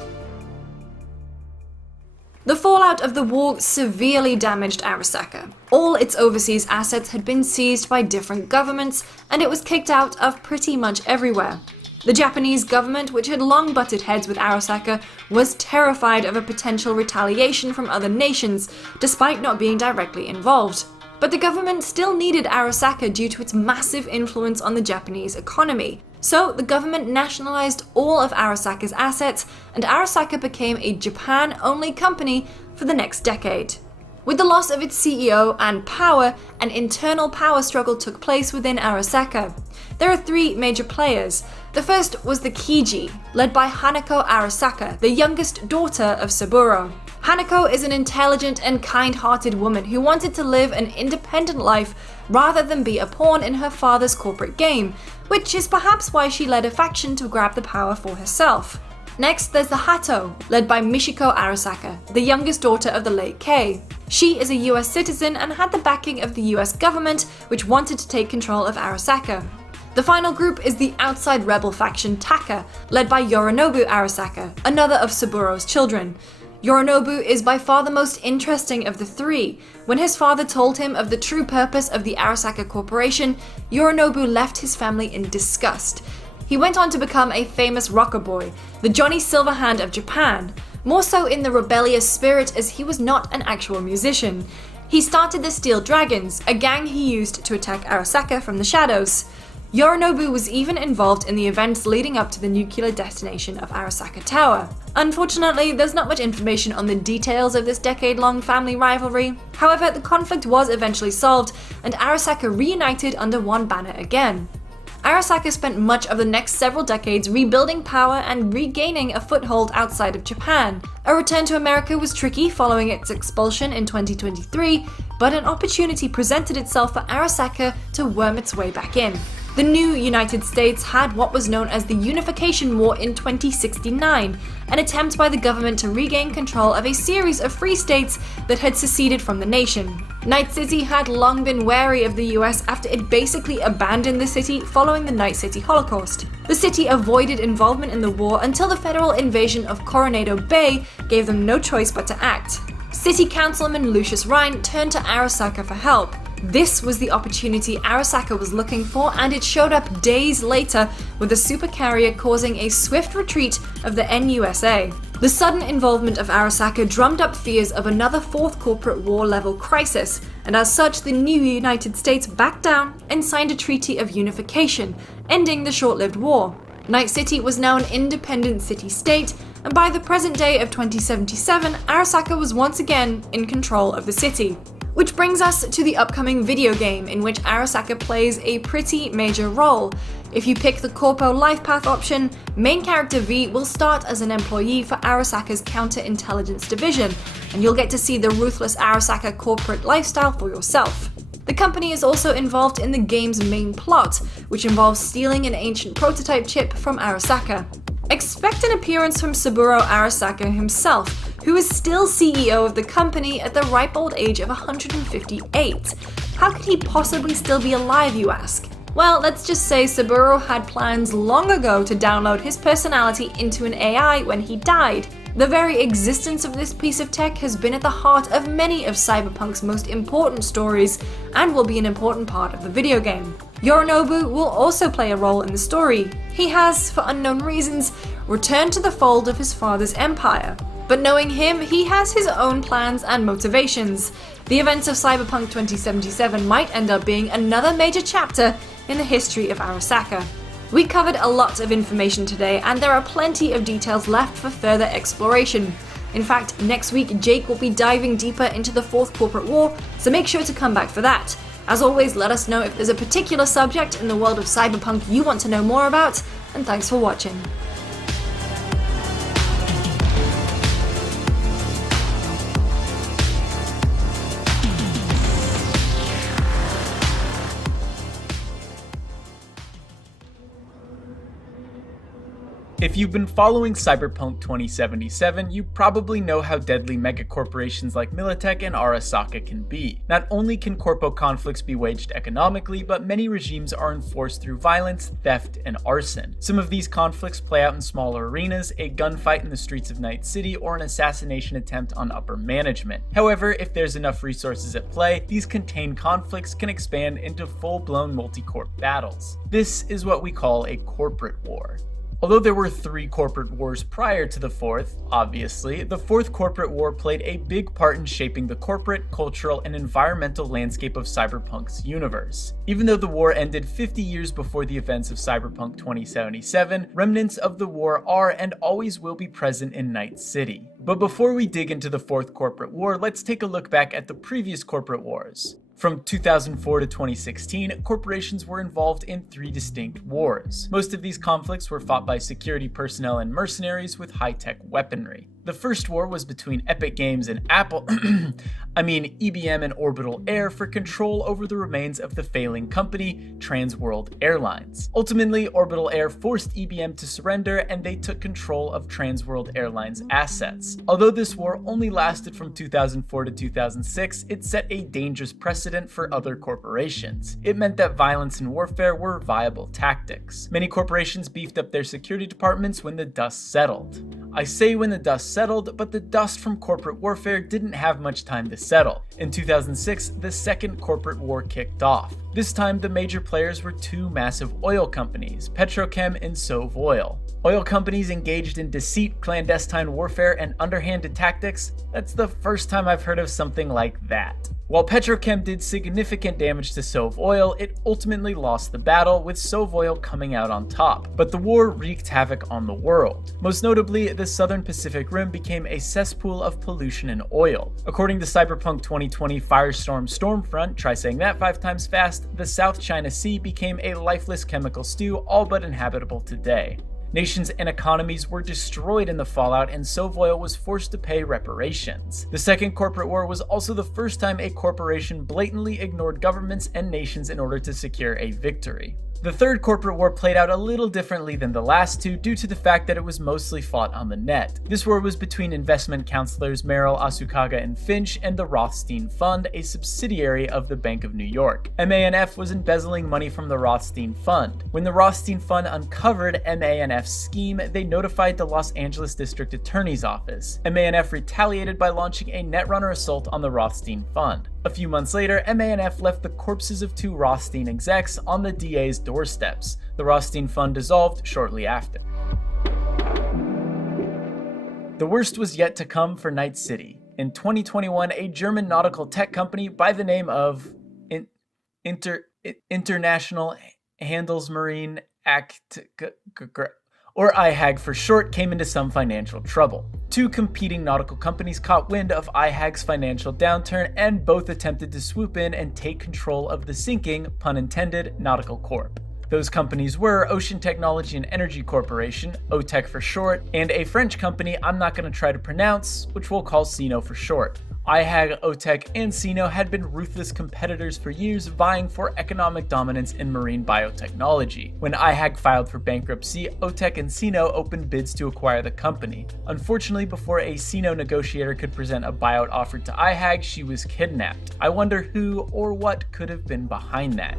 The fallout of the war severely damaged Arasaka. All its overseas assets had been seized by different governments, and it was kicked out of pretty much everywhere. The Japanese government, which had long butted heads with Arasaka, was terrified of a potential retaliation from other nations, despite not being directly involved. But the government still needed Arasaka due to its massive influence on the Japanese economy. So the government nationalized all of Arasaka's assets, and Arasaka became a Japan-only company for the next decade. With the loss of its CEO and power, an internal power struggle took place within Arasaka. There are 3 major players. The first was the Kiji, led by Hanako Arasaka, the youngest daughter of Saburo. Hanako is an intelligent and kind-hearted woman who wanted to live an independent life rather than be a pawn in her father's corporate game, which is perhaps why she led a faction to grab the power for herself. Next, there's the Hato, led by Michiko Arasaka, the youngest daughter of the late Kei. She is a US citizen and had the backing of the US government, which wanted to take control of Arasaka. The final group is the outside rebel faction Taka, led by Yorinobu Arasaka, another of Saburo's children. Yorinobu is by far the most interesting of the 3. When his father told him of the true purpose of the Arasaka Corporation, Yorinobu left his family in disgust. He went on to become a famous rocker boy, the Johnny Silverhand of Japan, more so in the rebellious spirit as he was not an actual musician. He started the Steel Dragons, a gang he used to attack Arasaka from the shadows. Yorinobu was even involved in the events leading up to the nuclear detonation of Arasaka Tower. Unfortunately, there's not much information on the details of this decade-long family rivalry. However, the conflict was eventually solved, and Arasaka reunited under one banner again. Arasaka spent much of the next several decades rebuilding power and regaining a foothold outside of Japan. A return to America was tricky following its expulsion in 2023, but an opportunity presented itself for Arasaka to worm its way back in. The new United States had what was known as the Unification War in 2069, an attempt by the government to regain control of a series of free states that had seceded from the nation. Night City had long been wary of the US after it basically abandoned the city following the Night City Holocaust. The city avoided involvement in the war until the federal invasion of Coronado Bay gave them no choice but to act. City Councilman Lucius Rhine turned to Arasaka for help. This was the opportunity Arasaka was looking for, and it showed up days later with the supercarrier causing a swift retreat of the NUSA. The sudden involvement of Arasaka drummed up fears of another fourth corporate war level crisis, and as such the new United States backed down and signed a treaty of unification, ending the short-lived war. Night City was now an independent city-state, and by the present day of 2077, Arasaka was once again in control of the city. Which brings us to the upcoming video game in which Arasaka plays a pretty major role. If you pick the Corpo life path option, main character V will start as an employee for Arasaka's counterintelligence division, and you'll get to see the ruthless Arasaka corporate lifestyle for yourself. The company is also involved in the game's main plot, which involves stealing an ancient prototype chip from Arasaka. Expect an appearance from Saburo Arasaka himself, who is still CEO of the company at the ripe old age of 158. How could he possibly still be alive, you ask? Well, let's just say Saburo had plans long ago to download his personality into an AI when he died. The very existence of this piece of tech has been at the heart of many of Cyberpunk's most important stories, and will be an important part of the video game. Yorinobu will also play a role in the story. He has, for unknown reasons, returned to the fold of his father's empire. But knowing him, he has his own plans and motivations. The events of Cyberpunk 2077 might end up being another major chapter in the history of Arasaka. We covered a lot of information today, and there are plenty of details left for further exploration. In fact, next week Jake will be diving deeper into the Fourth Corporate War, so make sure to come back for that. As always, let us know if there's a particular subject in the world of Cyberpunk you want to know more about, and thanks for watching. If you've been following Cyberpunk 2077, you probably know how deadly megacorporations like Militech and Arasaka can be. Not only can Corpo conflicts be waged economically, but many regimes are enforced through violence, theft, and arson. Some of these conflicts play out in smaller arenas, a gunfight in the streets of Night City, or an assassination attempt on upper management. However, if there's enough resources at play, these contained conflicts can expand into full-blown multi-corp battles. This is what we call a corporate war. Although there were 3 corporate wars prior to the 4th, obviously, the 4th corporate war played a big part in shaping the corporate, cultural, and environmental landscape of Cyberpunk's universe. Even though the war ended 50 years before the events of Cyberpunk 2077, remnants of the war are and always will be present in Night City. But before we dig into the 4th corporate war, let's take a look back at the previous corporate wars. From 2004 to 2016, corporations were involved in 3 distinct wars. Most of these conflicts were fought by security personnel and mercenaries with high-tech weaponry. The first war was between Epic Games and EBM and Orbital Air for control over the remains of the failing company, Transworld Airlines. Ultimately, Orbital Air forced EBM to surrender, and they took control of Transworld Airlines' assets. Although this war only lasted from 2004 to 2006, it set a dangerous precedent for other corporations. It meant that violence and warfare were viable tactics. Many corporations beefed up their security departments when the dust settled. I say when the dust settled, but the dust from corporate warfare didn't have much time to settle. In 2006, the second corporate war kicked off. This time, the major players were 2 massive oil companies, Petrochem and Sovoil. Oil companies engaged in deceit, clandestine warfare, and underhanded tactics? That's the first time I've heard of something like that. While Petrochem did significant damage to Sovoil, it ultimately lost the battle, with Sovoil coming out on top. But the war wreaked havoc on the world. Most notably, the southern Pacific Rim became a cesspool of pollution and oil. According to Cyberpunk 2020 Firestorm Stormfront, try saying that 5 times fast, the South China Sea became a lifeless chemical stew all but inhabitable today. Nations and economies were destroyed in the fallout, and Sovoil was forced to pay reparations. The Second Corporate War was also the first time a corporation blatantly ignored governments and nations in order to secure a victory. The Third Corporate War played out a little differently than the last two due to the fact that it was mostly fought on the net. This war was between investment counselors Merrill, Arasaka, and Finch and the Rothstein Fund, a subsidiary of the Bank of New York. MANF was embezzling money from the Rothstein Fund. When the Rothstein Fund uncovered MANF's scheme, they notified the Los Angeles District Attorney's Office. MANF retaliated by launching a netrunner assault on the Rothstein Fund. A few months later, MANF left the corpses of 2 Rothstein execs on the DA's doorsteps. The Rothstein Fund dissolved shortly after. The worst was yet to come for Night City. In 2021, a German nautical tech company by the name of International Handelsmarine Act, or IHAG for short, came into some financial trouble. 2 competing nautical companies caught wind of IHAG's financial downturn, and both attempted to swoop in and take control of the sinking, pun intended, Nautical Corp. Those companies were Ocean Technology and Energy Corporation, OTEC for short, and a French company I'm not going to try to pronounce, which we'll call Sino for short. IHAG, OTEC, and Sino had been ruthless competitors for years, vying for economic dominance in marine biotechnology. When IHAG filed for bankruptcy, OTEC and Sino opened bids to acquire the company. Unfortunately, before a Sino negotiator could present a buyout offer to IHAG, she was kidnapped. I wonder who or what could have been behind that.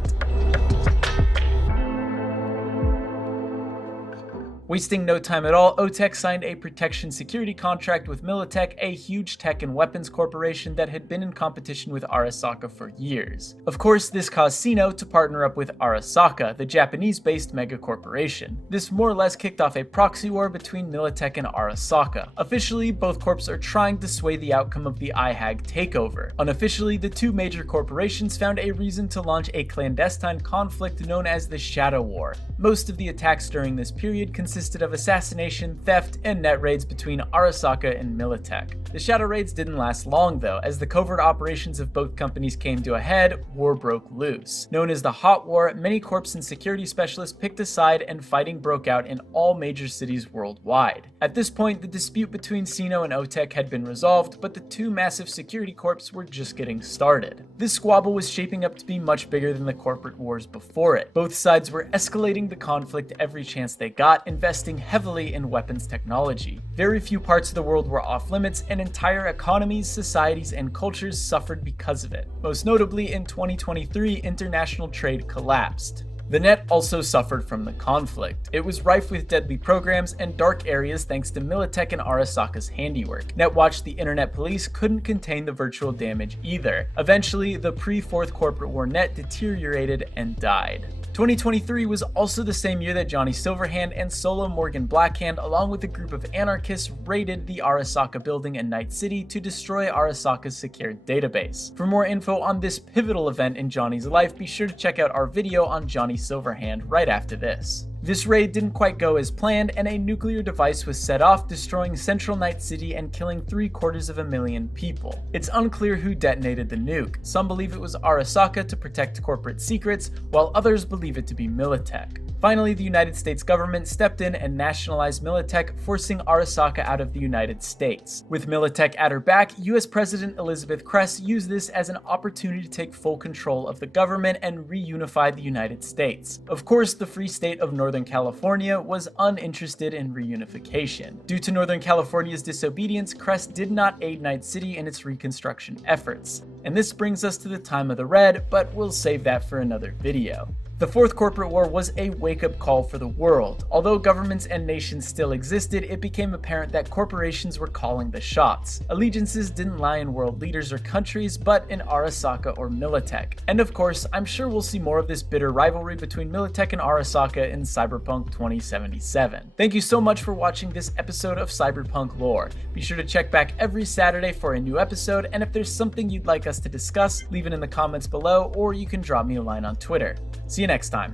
Wasting no time at all, OTEC signed a protection security contract with Militech, a huge tech and weapons corporation that had been in competition with Arasaka for years. Of course, this caused Sino to partner up with Arasaka, the Japanese-based mega corporation. This more or less kicked off a proxy war between Militech and Arasaka. Officially, both corps are trying to sway the outcome of the IHAG takeover. Unofficially, the 2 major corporations found a reason to launch a clandestine conflict known as the Shadow War. Most of the attacks during this period consisted of assassination, theft, and net raids between Arasaka and Militech. The shadow raids didn't last long though. As the covert operations of both companies came to a head, war broke loose. Known as the Hot War, many corps and security specialists picked a side, and fighting broke out in all major cities worldwide. At this point, the dispute between Sino and OTEC had been resolved, but the 2 massive security corps were just getting started. This squabble was shaping up to be much bigger than the corporate wars before it. Both sides were escalating the conflict every chance they got, investing heavily in weapons technology. Very few parts of the world were off limits, and entire economies, societies, and cultures suffered because of it. Most notably, in 2023, international trade collapsed. The net also suffered from the conflict. It was rife with deadly programs and dark areas thanks to Militech and Arasaka's handiwork. NetWatch, the internet police, couldn't contain the virtual damage either. Eventually, the pre-Fourth Corporate War net deteriorated and died. 2023 was also the same year that Johnny Silverhand and Solo Morgan Blackhand, along with a group of anarchists, raided the Arasaka building in Night City to destroy Arasaka's secured database. For more info on this pivotal event in Johnny's life, be sure to check out our video on Johnny Silverhand right after this. This raid didn't quite go as planned, and a nuclear device was set off, destroying central Night City and killing 750,000 people. It's unclear who detonated the nuke. Some believe it was Arasaka to protect corporate secrets, while others believe it to be Militech. Finally, the United States government stepped in and nationalized Militech, forcing Arasaka out of the United States. With Militech at her back, US President Elizabeth Kress used this as an opportunity to take full control of the government and reunify the United States. Of course, the Free State of Northern California was uninterested in reunification. Due to Northern California's disobedience, Kress did not aid Night City in its reconstruction efforts. And this brings us to the time of the Red, but we'll save that for another video. The Fourth Corporate War was a wake-up call for the world. Although governments and nations still existed, it became apparent that corporations were calling the shots. Allegiances didn't lie in world leaders or countries, but in Arasaka or Militech. And of course, I'm sure we'll see more of this bitter rivalry between Militech and Arasaka in Cyberpunk 2077. Thank you so much for watching this episode of Cyberpunk Lore. Be sure to check back every Saturday for a new episode, and if there's something you'd like us us to discuss, leave it in the comments below, or you can drop me a line on Twitter. See you next time.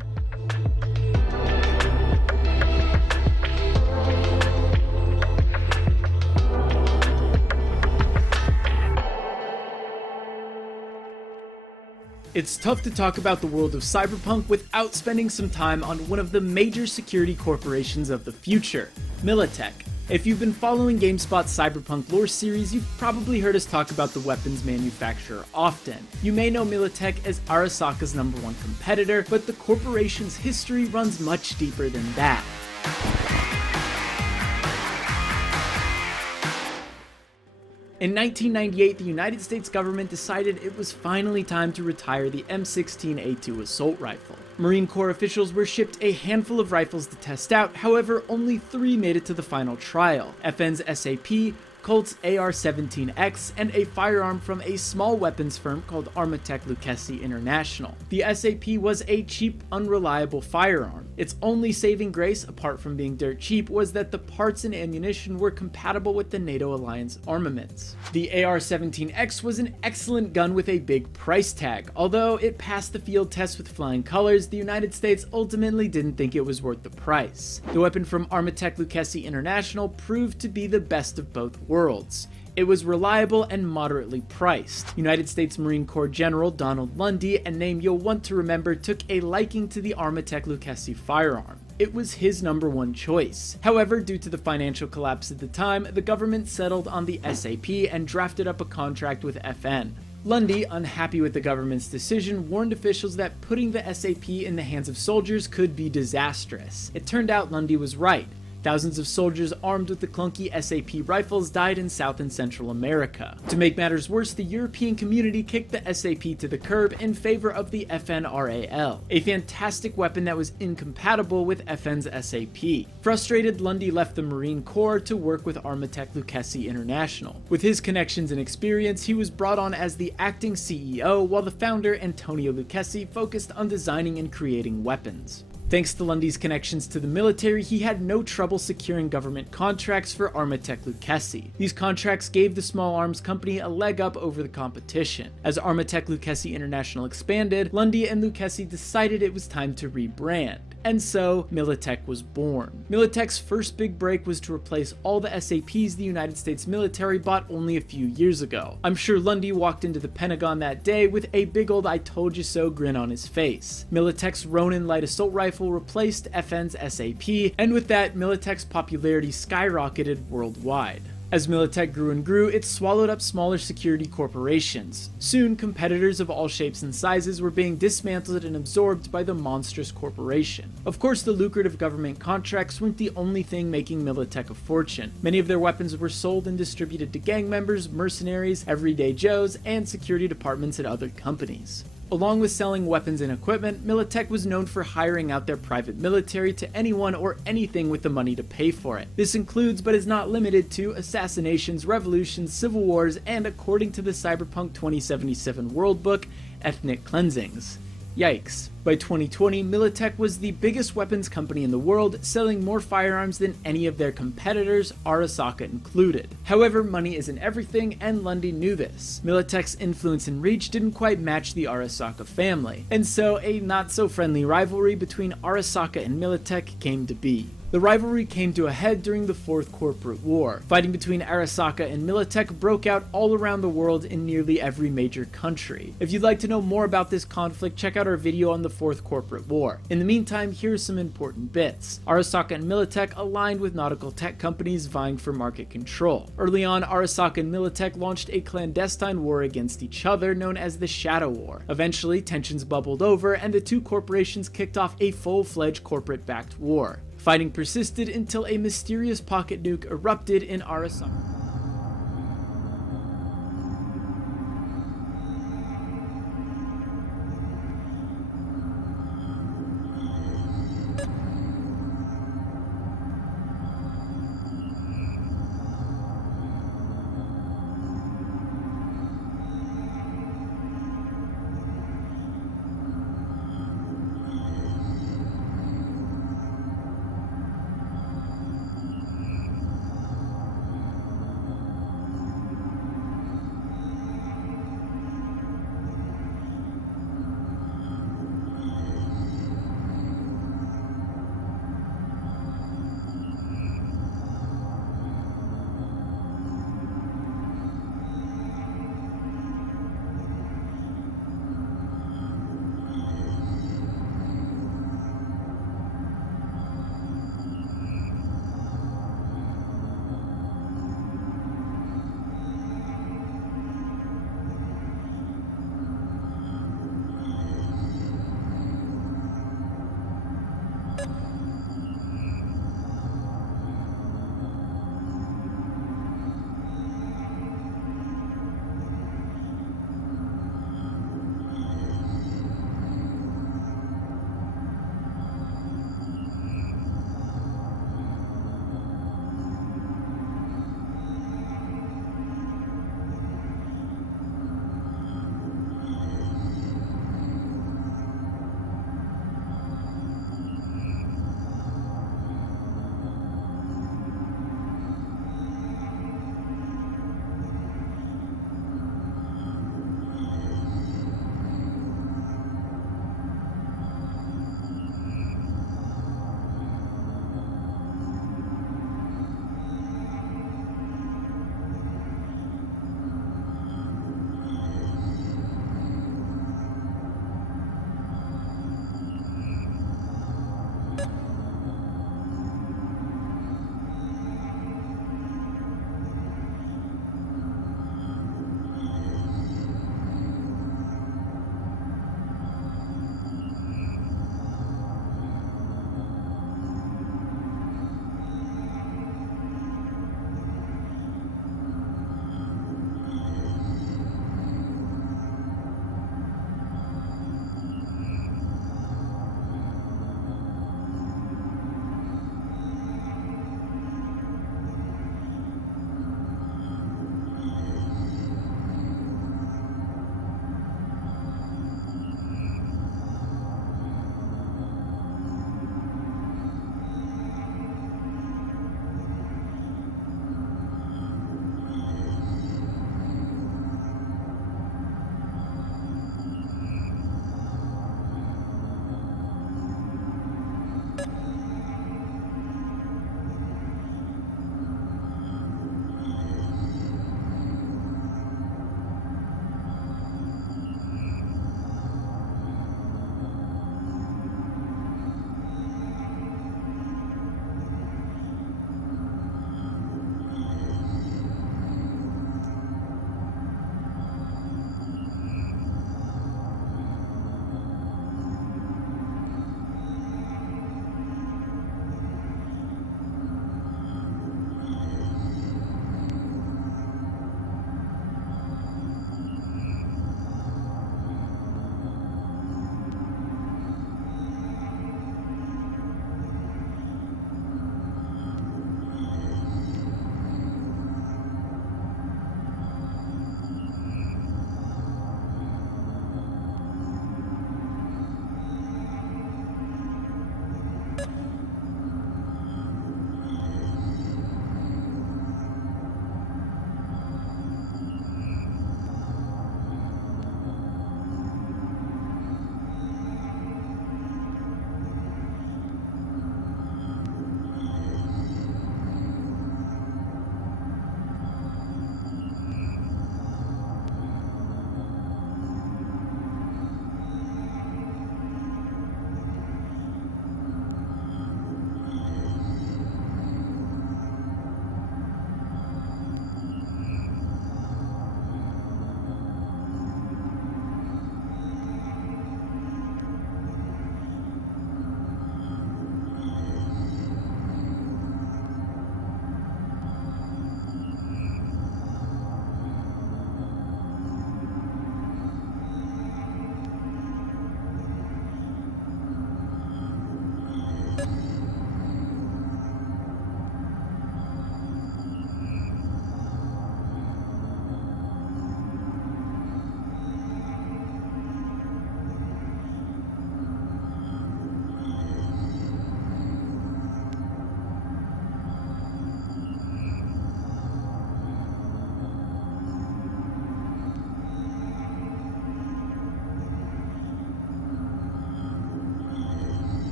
It's tough to talk about the world of Cyberpunk without spending some time on one of the major security corporations of the future, Militech. If you've been following GameSpot's Cyberpunk lore series, you've probably heard us talk about the weapons manufacturer often. You may know Militech as Arasaka's #1 competitor, but the corporation's history runs much deeper than that. In 1998, the United States government decided it was finally time to retire the M16A2 assault rifle. Marine Corps officials were shipped a handful of rifles to test out, however, only 3 made it to the final trial: FN's SAP, Colt's AR-17X, and a firearm from a small weapons firm called Armatech Lucchesi International. The SAP was a cheap, unreliable firearm. Its only saving grace, apart from being dirt cheap, was that the parts and ammunition were compatible with the NATO alliance armaments. The AR-17X was an excellent gun with a big price tag. Although it passed the field test with flying colors, the United States ultimately didn't think it was worth the price. The weapon from Armatech Lucchesi International proved to be the best of both worlds. It was reliable and moderately priced. United States Marine Corps General Donald Lundy, a name you'll want to remember, took a liking to the Armatech Lucchesi firearm. It was his #1 choice. However, due to the financial collapse at the time, the government settled on the SAP and drafted up a contract with FN. Lundy, unhappy with the government's decision, warned officials that putting the SAP in the hands of soldiers could be disastrous. It turned out Lundy was right. Thousands of soldiers armed with the clunky SAP rifles died in South and Central America. To make matters worse, the European community kicked the SAP to the curb in favor of the FNRAL, a fantastic weapon that was incompatible with FN's SAP. Frustrated, Lundy left the Marine Corps to work with Armatech Lucchesi International. With his connections and experience, he was brought on as the acting CEO, while the founder, Antonio Lucchesi, focused on designing and creating weapons. Thanks to Lundy's connections to the military, he had no trouble securing government contracts for Armatech Lucchesi. These contracts gave the small arms company a leg up over the competition. As Armatech Lucchesi International expanded, Lundy and Lucchesi decided it was time to rebrand. And so, Militech was born. Militech's first big break was to replace all the SAPs the United States military bought only a few years ago. I'm sure Lundy walked into the Pentagon that day with a big old "I told you so" grin on his face. Militech's Ronin light assault rifle replaced FN's SAP, and with that, Militech's popularity skyrocketed worldwide. As Militech grew and grew, it swallowed up smaller security corporations. Soon, competitors of all shapes and sizes were being dismantled and absorbed by the monstrous corporation. Of course, the lucrative government contracts weren't the only thing making Militech a fortune. Many of their weapons were sold and distributed to gang members, mercenaries, everyday Joes, and security departments at other companies. Along with selling weapons and equipment, Militech was known for hiring out their private military to anyone or anything with the money to pay for it. This includes, but is not limited to, assassinations, revolutions, civil wars, and, according to the Cyberpunk 2077 World Book, ethnic cleansings. Yikes. By 2020, Militech was the biggest weapons company in the world, selling more firearms than any of their competitors, Arasaka included. However, money isn't everything, and Lundy knew this. Militech's influence and reach didn't quite match the Arasaka family, and so a not-so-friendly rivalry between Arasaka and Militech came to be. The rivalry came to a head during the Fourth Corporate War. Fighting between Arasaka and Militech broke out all around the world in nearly every major country. If you'd like to know more about this conflict, check out our video on the Fourth Corporate War. In the meantime, here's some important bits. Arasaka and Militech aligned with nautical tech companies vying for market control. Early on, Arasaka and Militech launched a clandestine war against each other known as the Shadow War. Eventually, tensions bubbled over and the two corporations kicked off a full-fledged corporate-backed war. Fighting persisted until a mysterious pocket nuke erupted in Arasaka.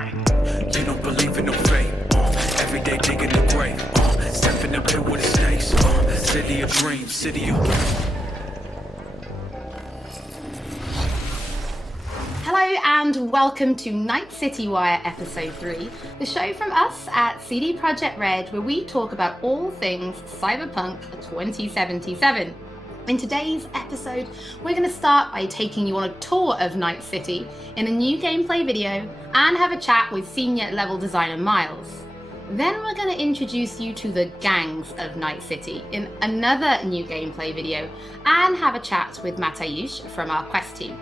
You don't believe in no fate. Every day digging the grave. Stepping up here with the stakes. City of dreams, city of... Hello and welcome to Night City Wire Episode 3, the show from us at CD Projekt Red where we talk about all things Cyberpunk 2077. In today's episode, we're going to start by taking you on a tour of Night City in a new gameplay video and have a chat with senior level designer Miles. Then we're going to introduce you to the gangs of Night City in another new gameplay video and have a chat with Mateusz from our quest team.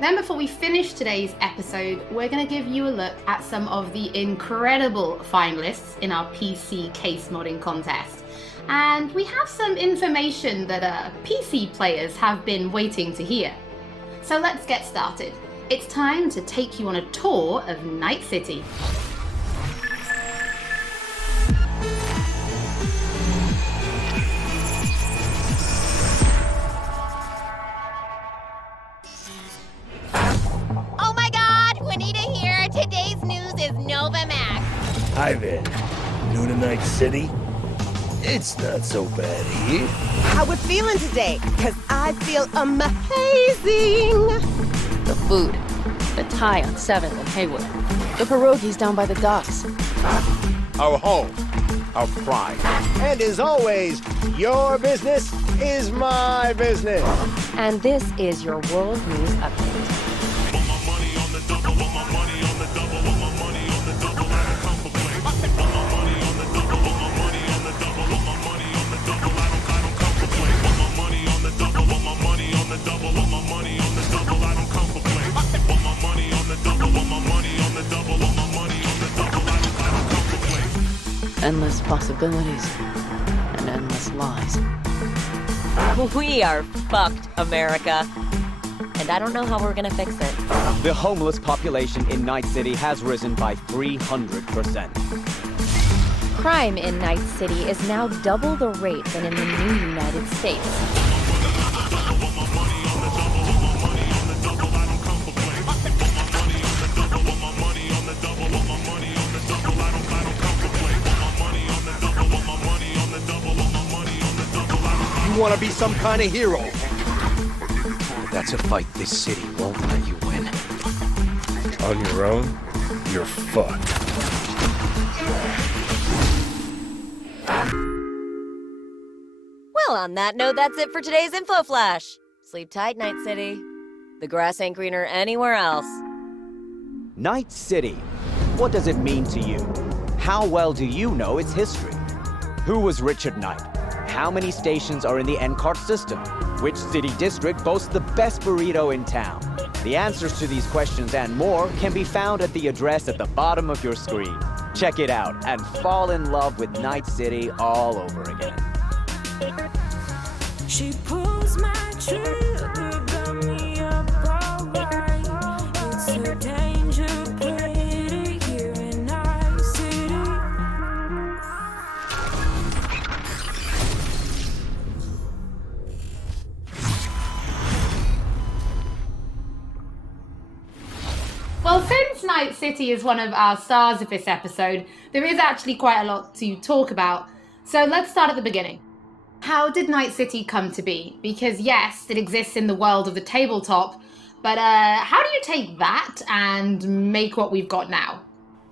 Then before we finish today's episode, we're going to give you a look at some of the incredible finalists in our PC case modding contest. And we have some information that PC players have been waiting to hear. So let's get started. It's time to take you on a tour of Night City. Oh my god, Juanita here. Today's news is Nova Max. Hi there. New to Night City? It's not so bad here. How we feeling today? Cause I feel amazing. The food. The Thai on 7th and Haywood. The pierogies down by the docks. Our home. Our pride. And as always, your business is my business. And this is your World News Update. Endless possibilities and endless lies. We are fucked, America. And I don't know how we're gonna fix it. The homeless population in Night City has risen by 300%. Crime in Night City is now double the rate than in the new United States. You want to be some kind of hero. That's a fight this city won't let you win. On your own, you're fucked. Well, on that note, that's it for today's Info Flash. Sleep tight, Night City. The grass ain't greener anywhere else. Night City. What does it mean to you? How well do you know its history? Who was Richard Knight? How many stations are in the NCART system? Which city district boasts the best burrito in town? The answers to these questions and more can be found at the address at the bottom of your screen. Check it out and fall in love with Night City all over again. She pulls my trigger, got me up alright. It's a danger play here in Night City. Well, since Night City is one of our stars of this episode, there is actually quite a lot to talk about. So let's start at the beginning. How did Night City come to be? Because yes, it exists in the world of the tabletop, but how do you take that and make what we've got now?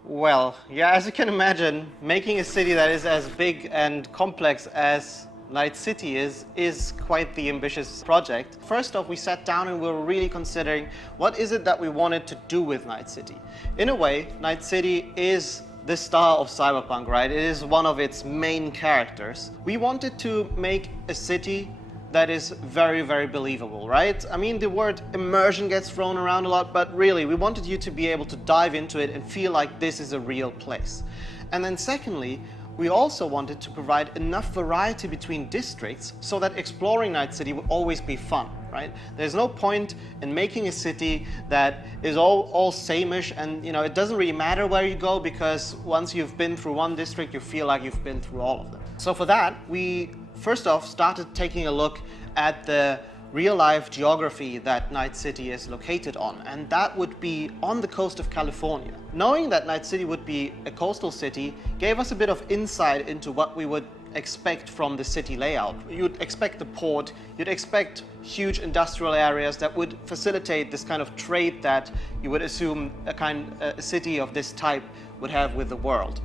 Well, yeah, as you can imagine, making a city that is as big and complex as Night City is quite the ambitious project. First off, we sat down and we were really considering what is it that we wanted to do with Night City. In a way, Night City is the star of Cyberpunk, right? It is one of its main characters. We wanted to make a city that is very, very believable, right? I mean, the word immersion gets thrown around a lot, but really, we wanted you to be able to dive into it and feel like this is a real place. And then secondly, we also wanted to provide enough variety between districts so that exploring Night City will always be fun, right? There's no point in making a city that is all same-ish, and you know, it doesn't really matter where you go, because once you've been through one district, you feel like you've been through all of them. So for that, we first off started taking a look at the real-life geography that Night City is located on, and that would be on the coast of California. Knowing that Night City would be a coastal city gave us a bit of insight into what we would expect from the city layout. You'd expect the port, you'd expect huge industrial areas that would facilitate this kind of trade that you would assume a city of this type would have with the world.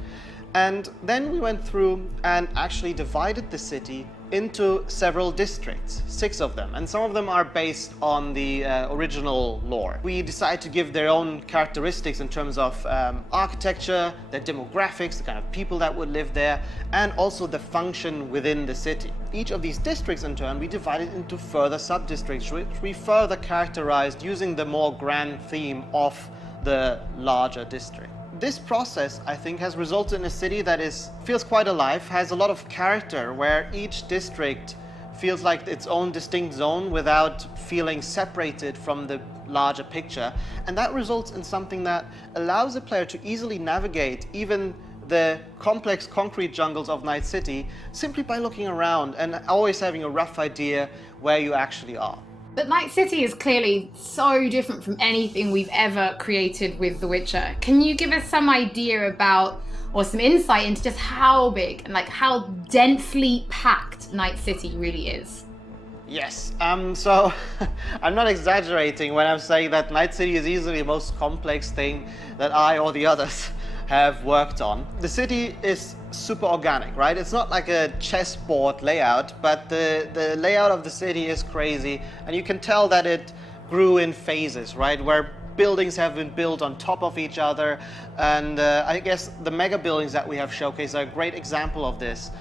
And then we went through and actually divided the city into several districts, 6 of them, and some of them are based on the original lore. We decided to give their own characteristics in terms of architecture, their demographics, the kind of people that would live there, and also the function within the city. Each of these districts in turn we divided into further sub-districts, which we further characterized using the more grand theme of the larger district. This process, I think, has resulted in a city that feels quite alive, has a lot of character, where each district feels like its own distinct zone without feeling separated from the larger picture. And that results in something that allows the player to easily navigate even the complex concrete jungles of Night City simply by looking around and always having a rough idea where you actually are. But Night City is clearly so different from anything we've ever created with The Witcher. Can you give us some idea about, or some insight into just how big and like how densely packed Night City really is? Yes, so I'm not exaggerating when I'm saying that Night City is easily the most complex thing that I or the others have worked on. The city is super organic, right? It's not like a chessboard layout, but the layout of the city is crazy, and you can tell that it grew in phases, right? Where buildings have been built on top of each other, and I guess the mega buildings that we have showcased are a great example of this.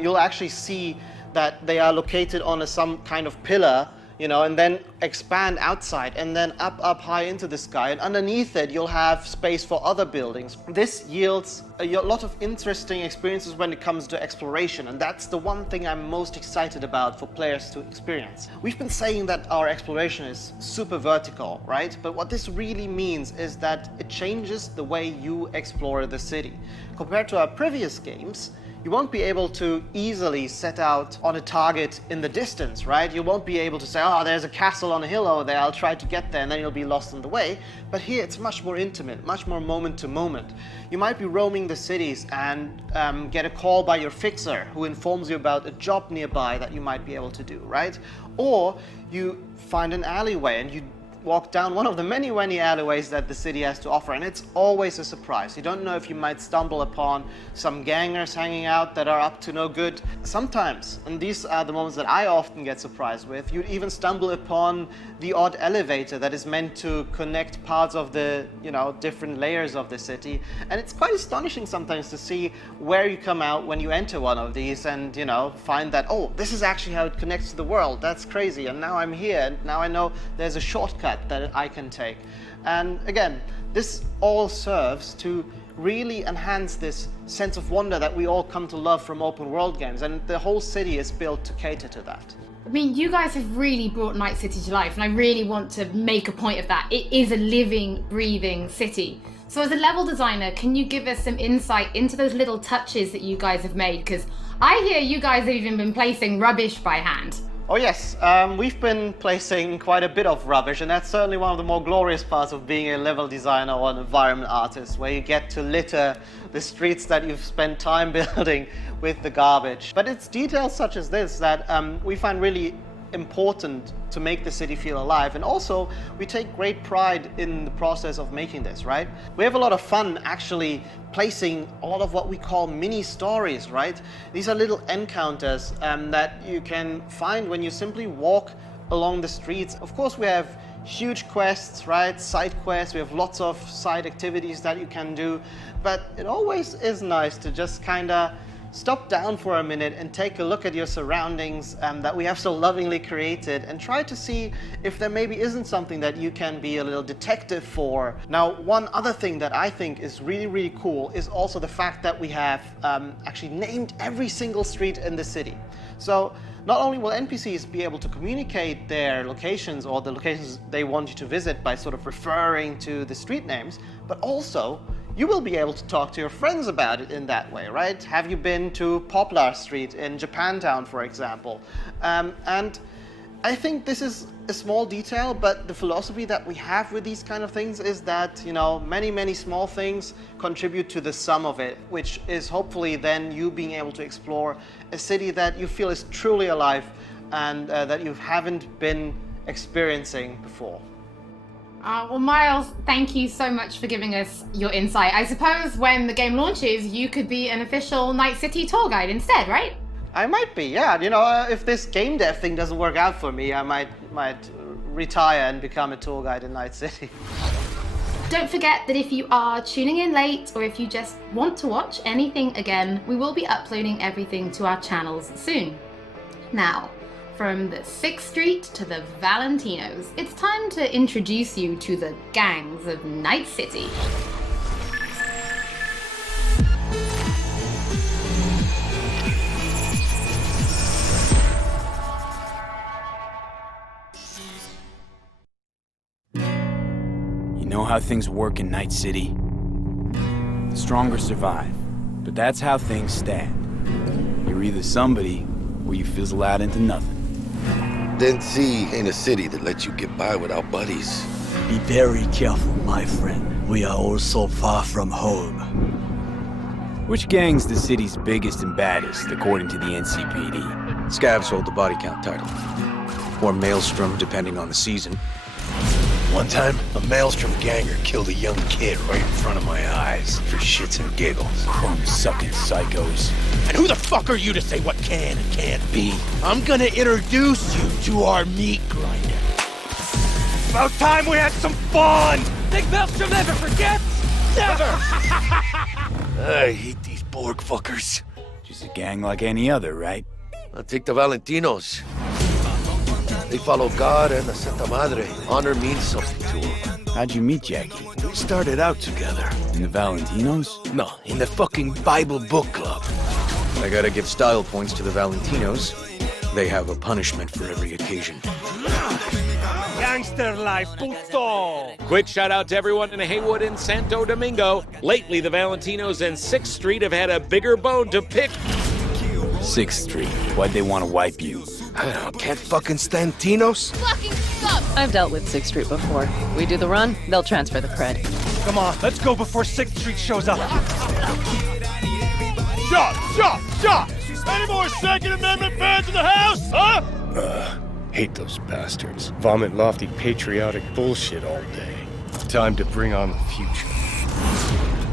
You'll actually see that they are located on some kind of pillar, you know, and then expand outside and then up high into the sky, and underneath it you'll have space for other buildings. This yields a lot of interesting experiences when it comes to exploration, and that's the one thing I'm most excited about for players to experience. We've been saying that our exploration is super vertical, right? But what this really means is that it changes the way you explore the city. Compared to our previous games, you won't be able to easily set out on a target in the distance, right? You won't be able to say, oh, there's a castle on a hill over there, I'll try to get there, and then you'll be lost on the way. But here it's much more intimate, much more moment to moment. You might be roaming the cities and get a call by your fixer who informs you about a job nearby that you might be able to do, right? Or you find an alleyway and you walk down one of the many alleyways that the city has to offer, and it's always a surprise. You don't know if you might stumble upon some gangers hanging out that are up to no good. Sometimes, and these are the moments that I often get surprised with, you'd even stumble upon the odd elevator that is meant to connect parts of the, you know, different layers of the city. And it's quite astonishing sometimes to see where you come out when you enter one of these and, you know, find that, oh, this is actually how it connects to the world. That's crazy. And now I'm here, and now I know there's a shortcut that I can take. And again, this all serves to really enhance this sense of wonder that we all come to love from open world games, and the whole city is built to cater to that. I mean, you guys have really brought Night City to life, and I really want to make a point of that. It is a living, breathing city. So as a level designer, can you give us some insight into those little touches that you guys have made? Because I hear you guys have even been placing rubbish by hand. Oh yes, we've been placing quite a bit of rubbish, and that's certainly one of the more glorious parts of being a level designer or an environment artist, where you get to litter the streets that you've spent time building with the garbage. But it's details such as this that we find really important to make the city feel alive, and also we take great pride in the process of making this, right? We have a lot of fun actually placing a lot of what we call mini stories, right? These are little encounters that you can find when you simply walk along the streets. Of course, we have huge quests, right? Side quests, we have lots of side activities that you can do, but it always is nice to just kind of stop down for a minute and take a look at your surroundings that we have so lovingly created, and try to see if there maybe isn't something that you can be a little detective for. Now, one other thing that I think is really cool is also the fact that we have actually named every single street in the city. So not only will NPCs be able to communicate their locations or the locations they want you to visit by sort of referring to the street names, but also you will be able to talk to your friends about it in that way, right? Have you been to Poplar Street in Japantown, for example? And I think this is a small detail, but the philosophy that we have with these kind of things is that, you know, many small things contribute to the sum of it, which is hopefully then you being able to explore a city that you feel is truly alive and that you haven't been experiencing before. Well, Miles, thank you so much for giving us your insight. I suppose when the game launches, you could be an official Night City tour guide instead, right? I might be, yeah. You know, if this game dev thing doesn't work out for me, I might retire and become a tour guide in Night City. Don't forget that if you are tuning in late or if you just want to watch anything again, we will be uploading everything to our channels soon. Now, from the 6th Street to the Valentinos, it's time to introduce you to the gangs of Night City. You know how things work in Night City? The stronger survive, but that's how things stand. You're either somebody, or you fizzle out into nothing. Didn't see ain't a city that lets you get by without buddies. Be very careful, my friend. We are all so far from home. Which gang's the city's biggest and baddest, according to the NCPD? Scavs hold the body count title. Or Maelstrom, depending on the season. One time, a Maelstrom ganger killed a young kid right in front of my eyes for shits and giggles. Crumb-sucking psychos. And who the fuck are you to say what can and can't be? I'm gonna introduce you to our meat grinder. About time we had some fun! Think Maelstrom never forgets? Never! I hate these Borg fuckers. Just a gang like any other, right? I'll take the Valentinos. They follow God and the Santa Madre. Honor means something to them. How'd you meet Jackie? We started out together. In the Valentinos? No, in the fucking Bible book club. I gotta give style points to the Valentinos. They have a punishment for every occasion. Gangster life, puto! Quick shout out to everyone in Haywood and Santo Domingo. Lately, the Valentinos and 6th Street have had a bigger bone to pick. 6th Street. Why'd they want to wipe you? I don't, can't fucking stand Tinos. Fucking suck! I've dealt with 6th Street before. We do the run, they'll transfer the cred. Come on, let's go before 6th Street shows up. Shot! Any more Second Amendment fans in the house, huh? Hate those bastards. Vomit lofty patriotic bullshit all day. Time to bring on the future.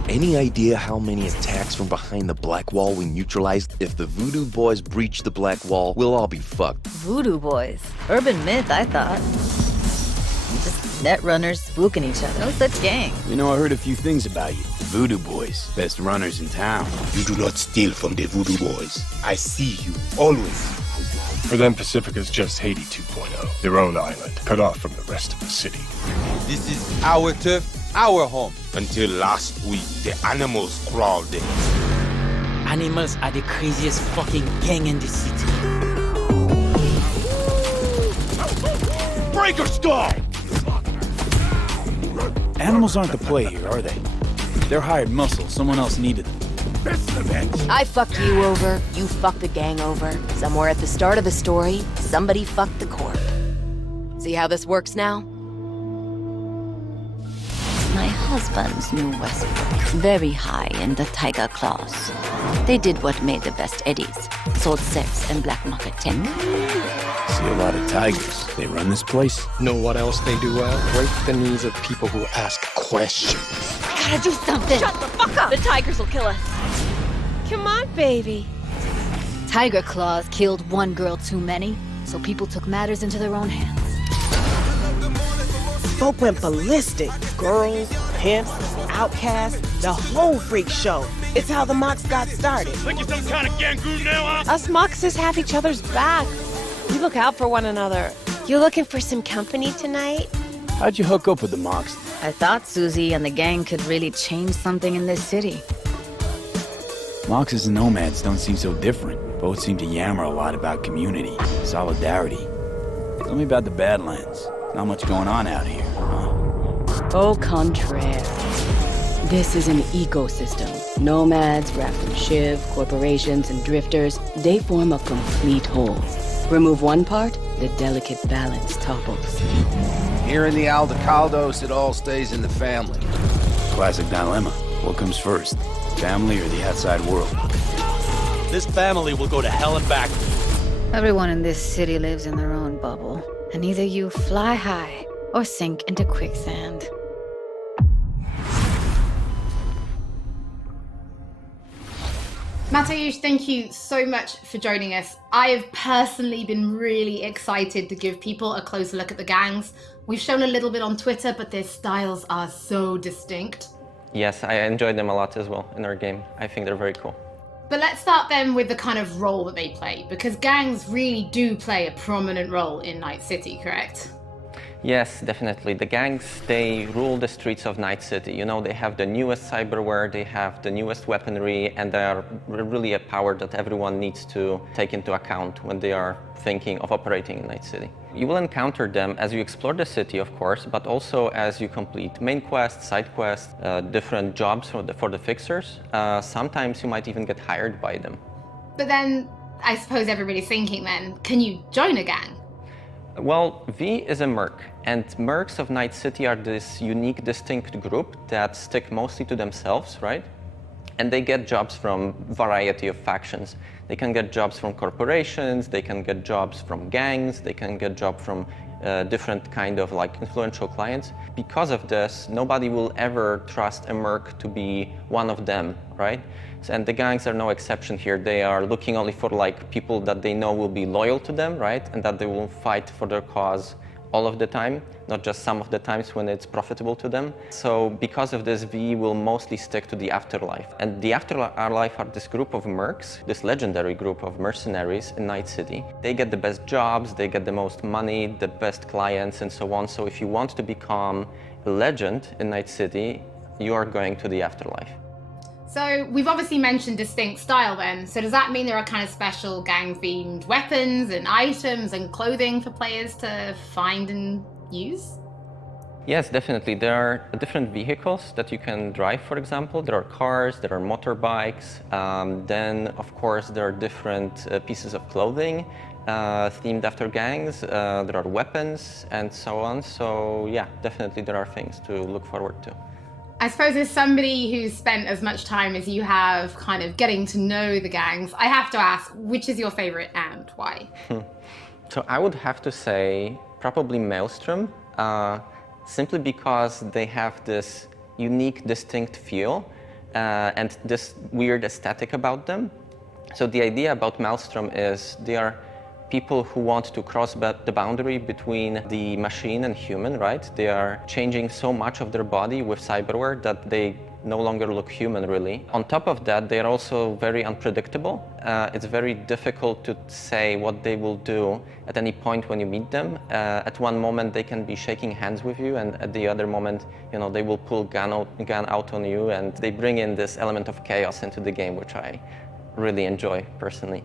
Any idea how many attacks from behind the Black Wall we neutralized? If the Voodoo Boys breach the Black Wall, we'll all be fucked. Voodoo Boys. Urban myth, I thought. Just net runners spooking each other. No such gang. You know, I heard a few things about you. Voodoo Boys, best runners in town. You do not steal from the Voodoo Boys. I see you, always. For them, Pacifica's just Haiti 2.0. Their own island, cut off from the rest of the city. This is our turf, our home. Until last week, the animals crawled in. Animals are the craziest fucking gang in the city. Breaker stall! Animals aren't the play here, are they? They're hired muscle. Someone else needed them. I fucked you over, you fucked the gang over. Somewhere at the start of the story, somebody fucked the Corp. See how this works now? My husband's new Westbrook. Very high in the tiger claws. They did what made the best eddies. Sold sex and black market tech. See a lot of tigers. They run this place. Know what else they do well? Break the knees of people who ask questions. I gotta do something! Shut the fuck up! The tigers will kill us. Come on, baby. Tiger claws killed one girl too many, so people took matters into their own hands. Folk went ballistic. Girls, pimps, outcasts, the whole freak show. It's how the Mox got started. Think you're some kind of gangoon now, huh? Us Moxes have each other's back. We look out for one another. You looking for some company tonight? How'd you hook up with the Mox? I thought Susie and the gang could really change something in this city. Moxes and Nomads don't seem so different. Both seem to yammer a lot about community, solidarity. Tell me about the Badlands. Not much going on out here, huh? Au contraire. This is an ecosystem. Nomads, wrapped in Shiv, corporations, and drifters, they form a complete whole. Remove one part, the delicate balance topples. Here in the Aldecaldos, it all stays in the family. Classic dilemma. What comes first? Family or the outside world? This family will go to hell and back. Everyone in this city lives in their own bubble, and either you fly high or sink into quicksand. Mateusz, thank you so much for joining us. I have personally been really excited to give people a closer look at the gangs. We've shown a little bit on Twitter, but their styles are so distinct. Yes, I enjoyed them a lot as well in our game. I think they're very cool. But let's start then with the kind of role that they play, because gangs really do play a prominent role in Night City, correct? Yes, definitely. The gangs, they rule the streets of Night City. You know, they have the newest cyberware, they have the newest weaponry, and they are really a power that everyone needs to take into account when they are thinking of operating in Night City. You will encounter them as you explore the city, of course, but also as you complete main quests, side quests, different jobs for the fixers. Sometimes you might even get hired by them. But then, I suppose everybody's thinking then, can you join a gang? Well, V is a merc, and mercs of Night City are this unique, distinct group that stick mostly to themselves, right? And they get jobs from a variety of factions. They can get jobs from corporations, they can get jobs from gangs, they can get jobs from different kind of like influential clients. Because of this, nobody will ever trust a merc to be one of them, right? And the gangs are no exception here. They are looking only for like people that they know will be loyal to them, right? And that they will fight for their cause all of the time, not just some of the times when it's profitable to them. So because of this, V will mostly stick to the Afterlife. And the Afterlife are this group of mercs, this legendary group of mercenaries in Night City. They get the best jobs, they get the most money, the best clients, and so on. So if you want to become a legend in Night City, you are going to the Afterlife. So we've obviously mentioned distinct style then. So does that mean there are kind of special gang-themed weapons and items and clothing for players to find and use? Yes, definitely. There are different vehicles that you can drive, for example. There are cars, there are motorbikes. Then, of course, there are different pieces of clothing themed after gangs. There are weapons and so on. So yeah, definitely there are things to look forward to. I suppose as somebody who's spent as much time as you have kind of getting to know the gangs, I have to ask, which is your favorite and why? So I would have to say probably Maelstrom, simply because they have this unique, distinct feel and this weird aesthetic about them. So the idea about Maelstrom is they are people who want to cross the boundary between the machine and human, right? They are changing so much of their body with cyberware that they no longer look human, really. On top of that, they are also very unpredictable. It's very difficult to say what they will do at any point when you meet them. At one moment, they can be shaking hands with you, and at the other moment, you know, they will pull gun out on you, and they bring in this element of chaos into the game, which I really enjoy personally.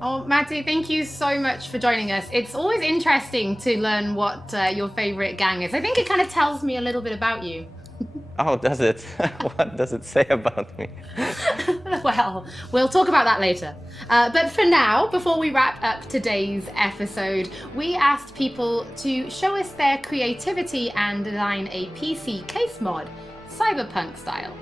Oh, Matty, thank you so much for joining us. It's always interesting to learn what your favorite gang is. I think it kind of tells me a little bit about you. Oh, does it? What does it say about me? Well, we'll talk about that later. But for now, before we wrap up today's episode, we asked people to show us their creativity and design a PC case mod, Cyberpunk style.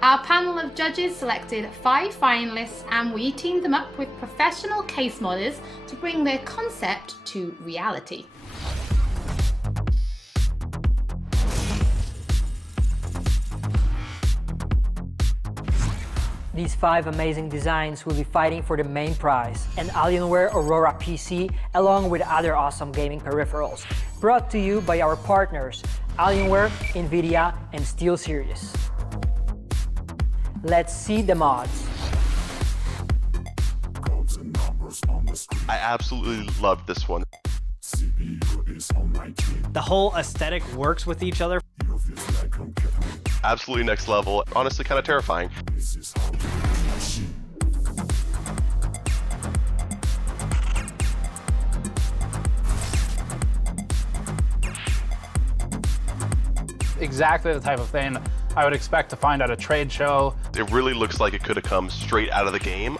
Our panel of judges selected 5 finalists, and we teamed them up with professional case modders to bring their concept to reality. These 5 amazing designs will be fighting for the main prize, an Alienware Aurora PC along with other awesome gaming peripherals, brought to you by our partners Alienware, Nvidia, and SteelSeries. Let's see the mods. I absolutely loved this one. The whole aesthetic works with each other. Absolutely next level. Honestly, kind of terrifying. Exactly the type of thing I would expect to find at a trade show. It really looks like it could have come straight out of the game.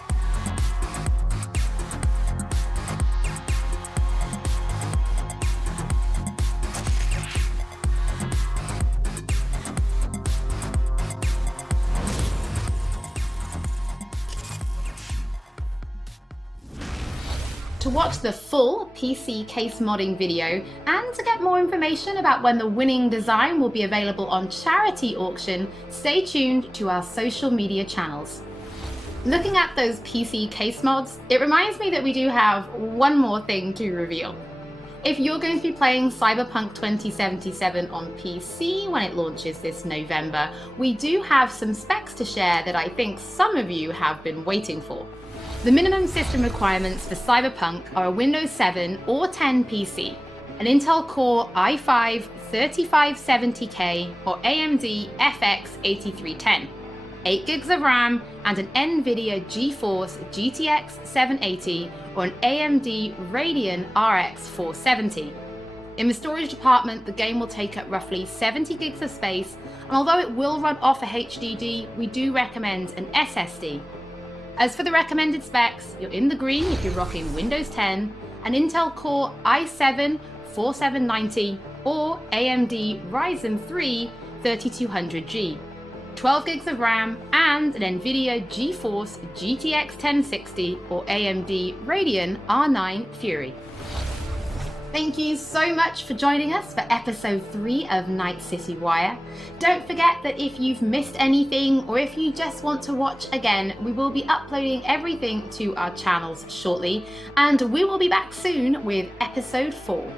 To watch the full PC case modding video and to get more information about when the winning design will be available on charity auction, stay tuned to our social media channels. Looking at those PC case mods, it reminds me that we do have one more thing to reveal. If you're going to be playing Cyberpunk 2077 on PC when it launches this November, we do have some specs to share that I think some of you have been waiting for. The minimum system requirements for Cyberpunk are a Windows 7 or 10 PC, an Intel Core i5 3570K or AMD FX 8310, 8 GB of RAM, and an NVIDIA GeForce GTX 780 or an AMD Radeon RX 470. In the storage department, the game will take up roughly 70 gigs of space, and although it will run off a HDD, we do recommend an SSD. As for the recommended specs, you're in the green if you're rocking Windows 10, an Intel Core i7 4790 or AMD Ryzen 3 3200G, 12 gigs of RAM, and an NVIDIA GeForce GTX 1060 or AMD Radeon R9 Fury. Thank you so much for joining us for episode 3 of Night City Wire. Don't forget that if you've missed anything or if you just want to watch again, we will be uploading everything to our channels shortly, and we will be back soon with episode 4.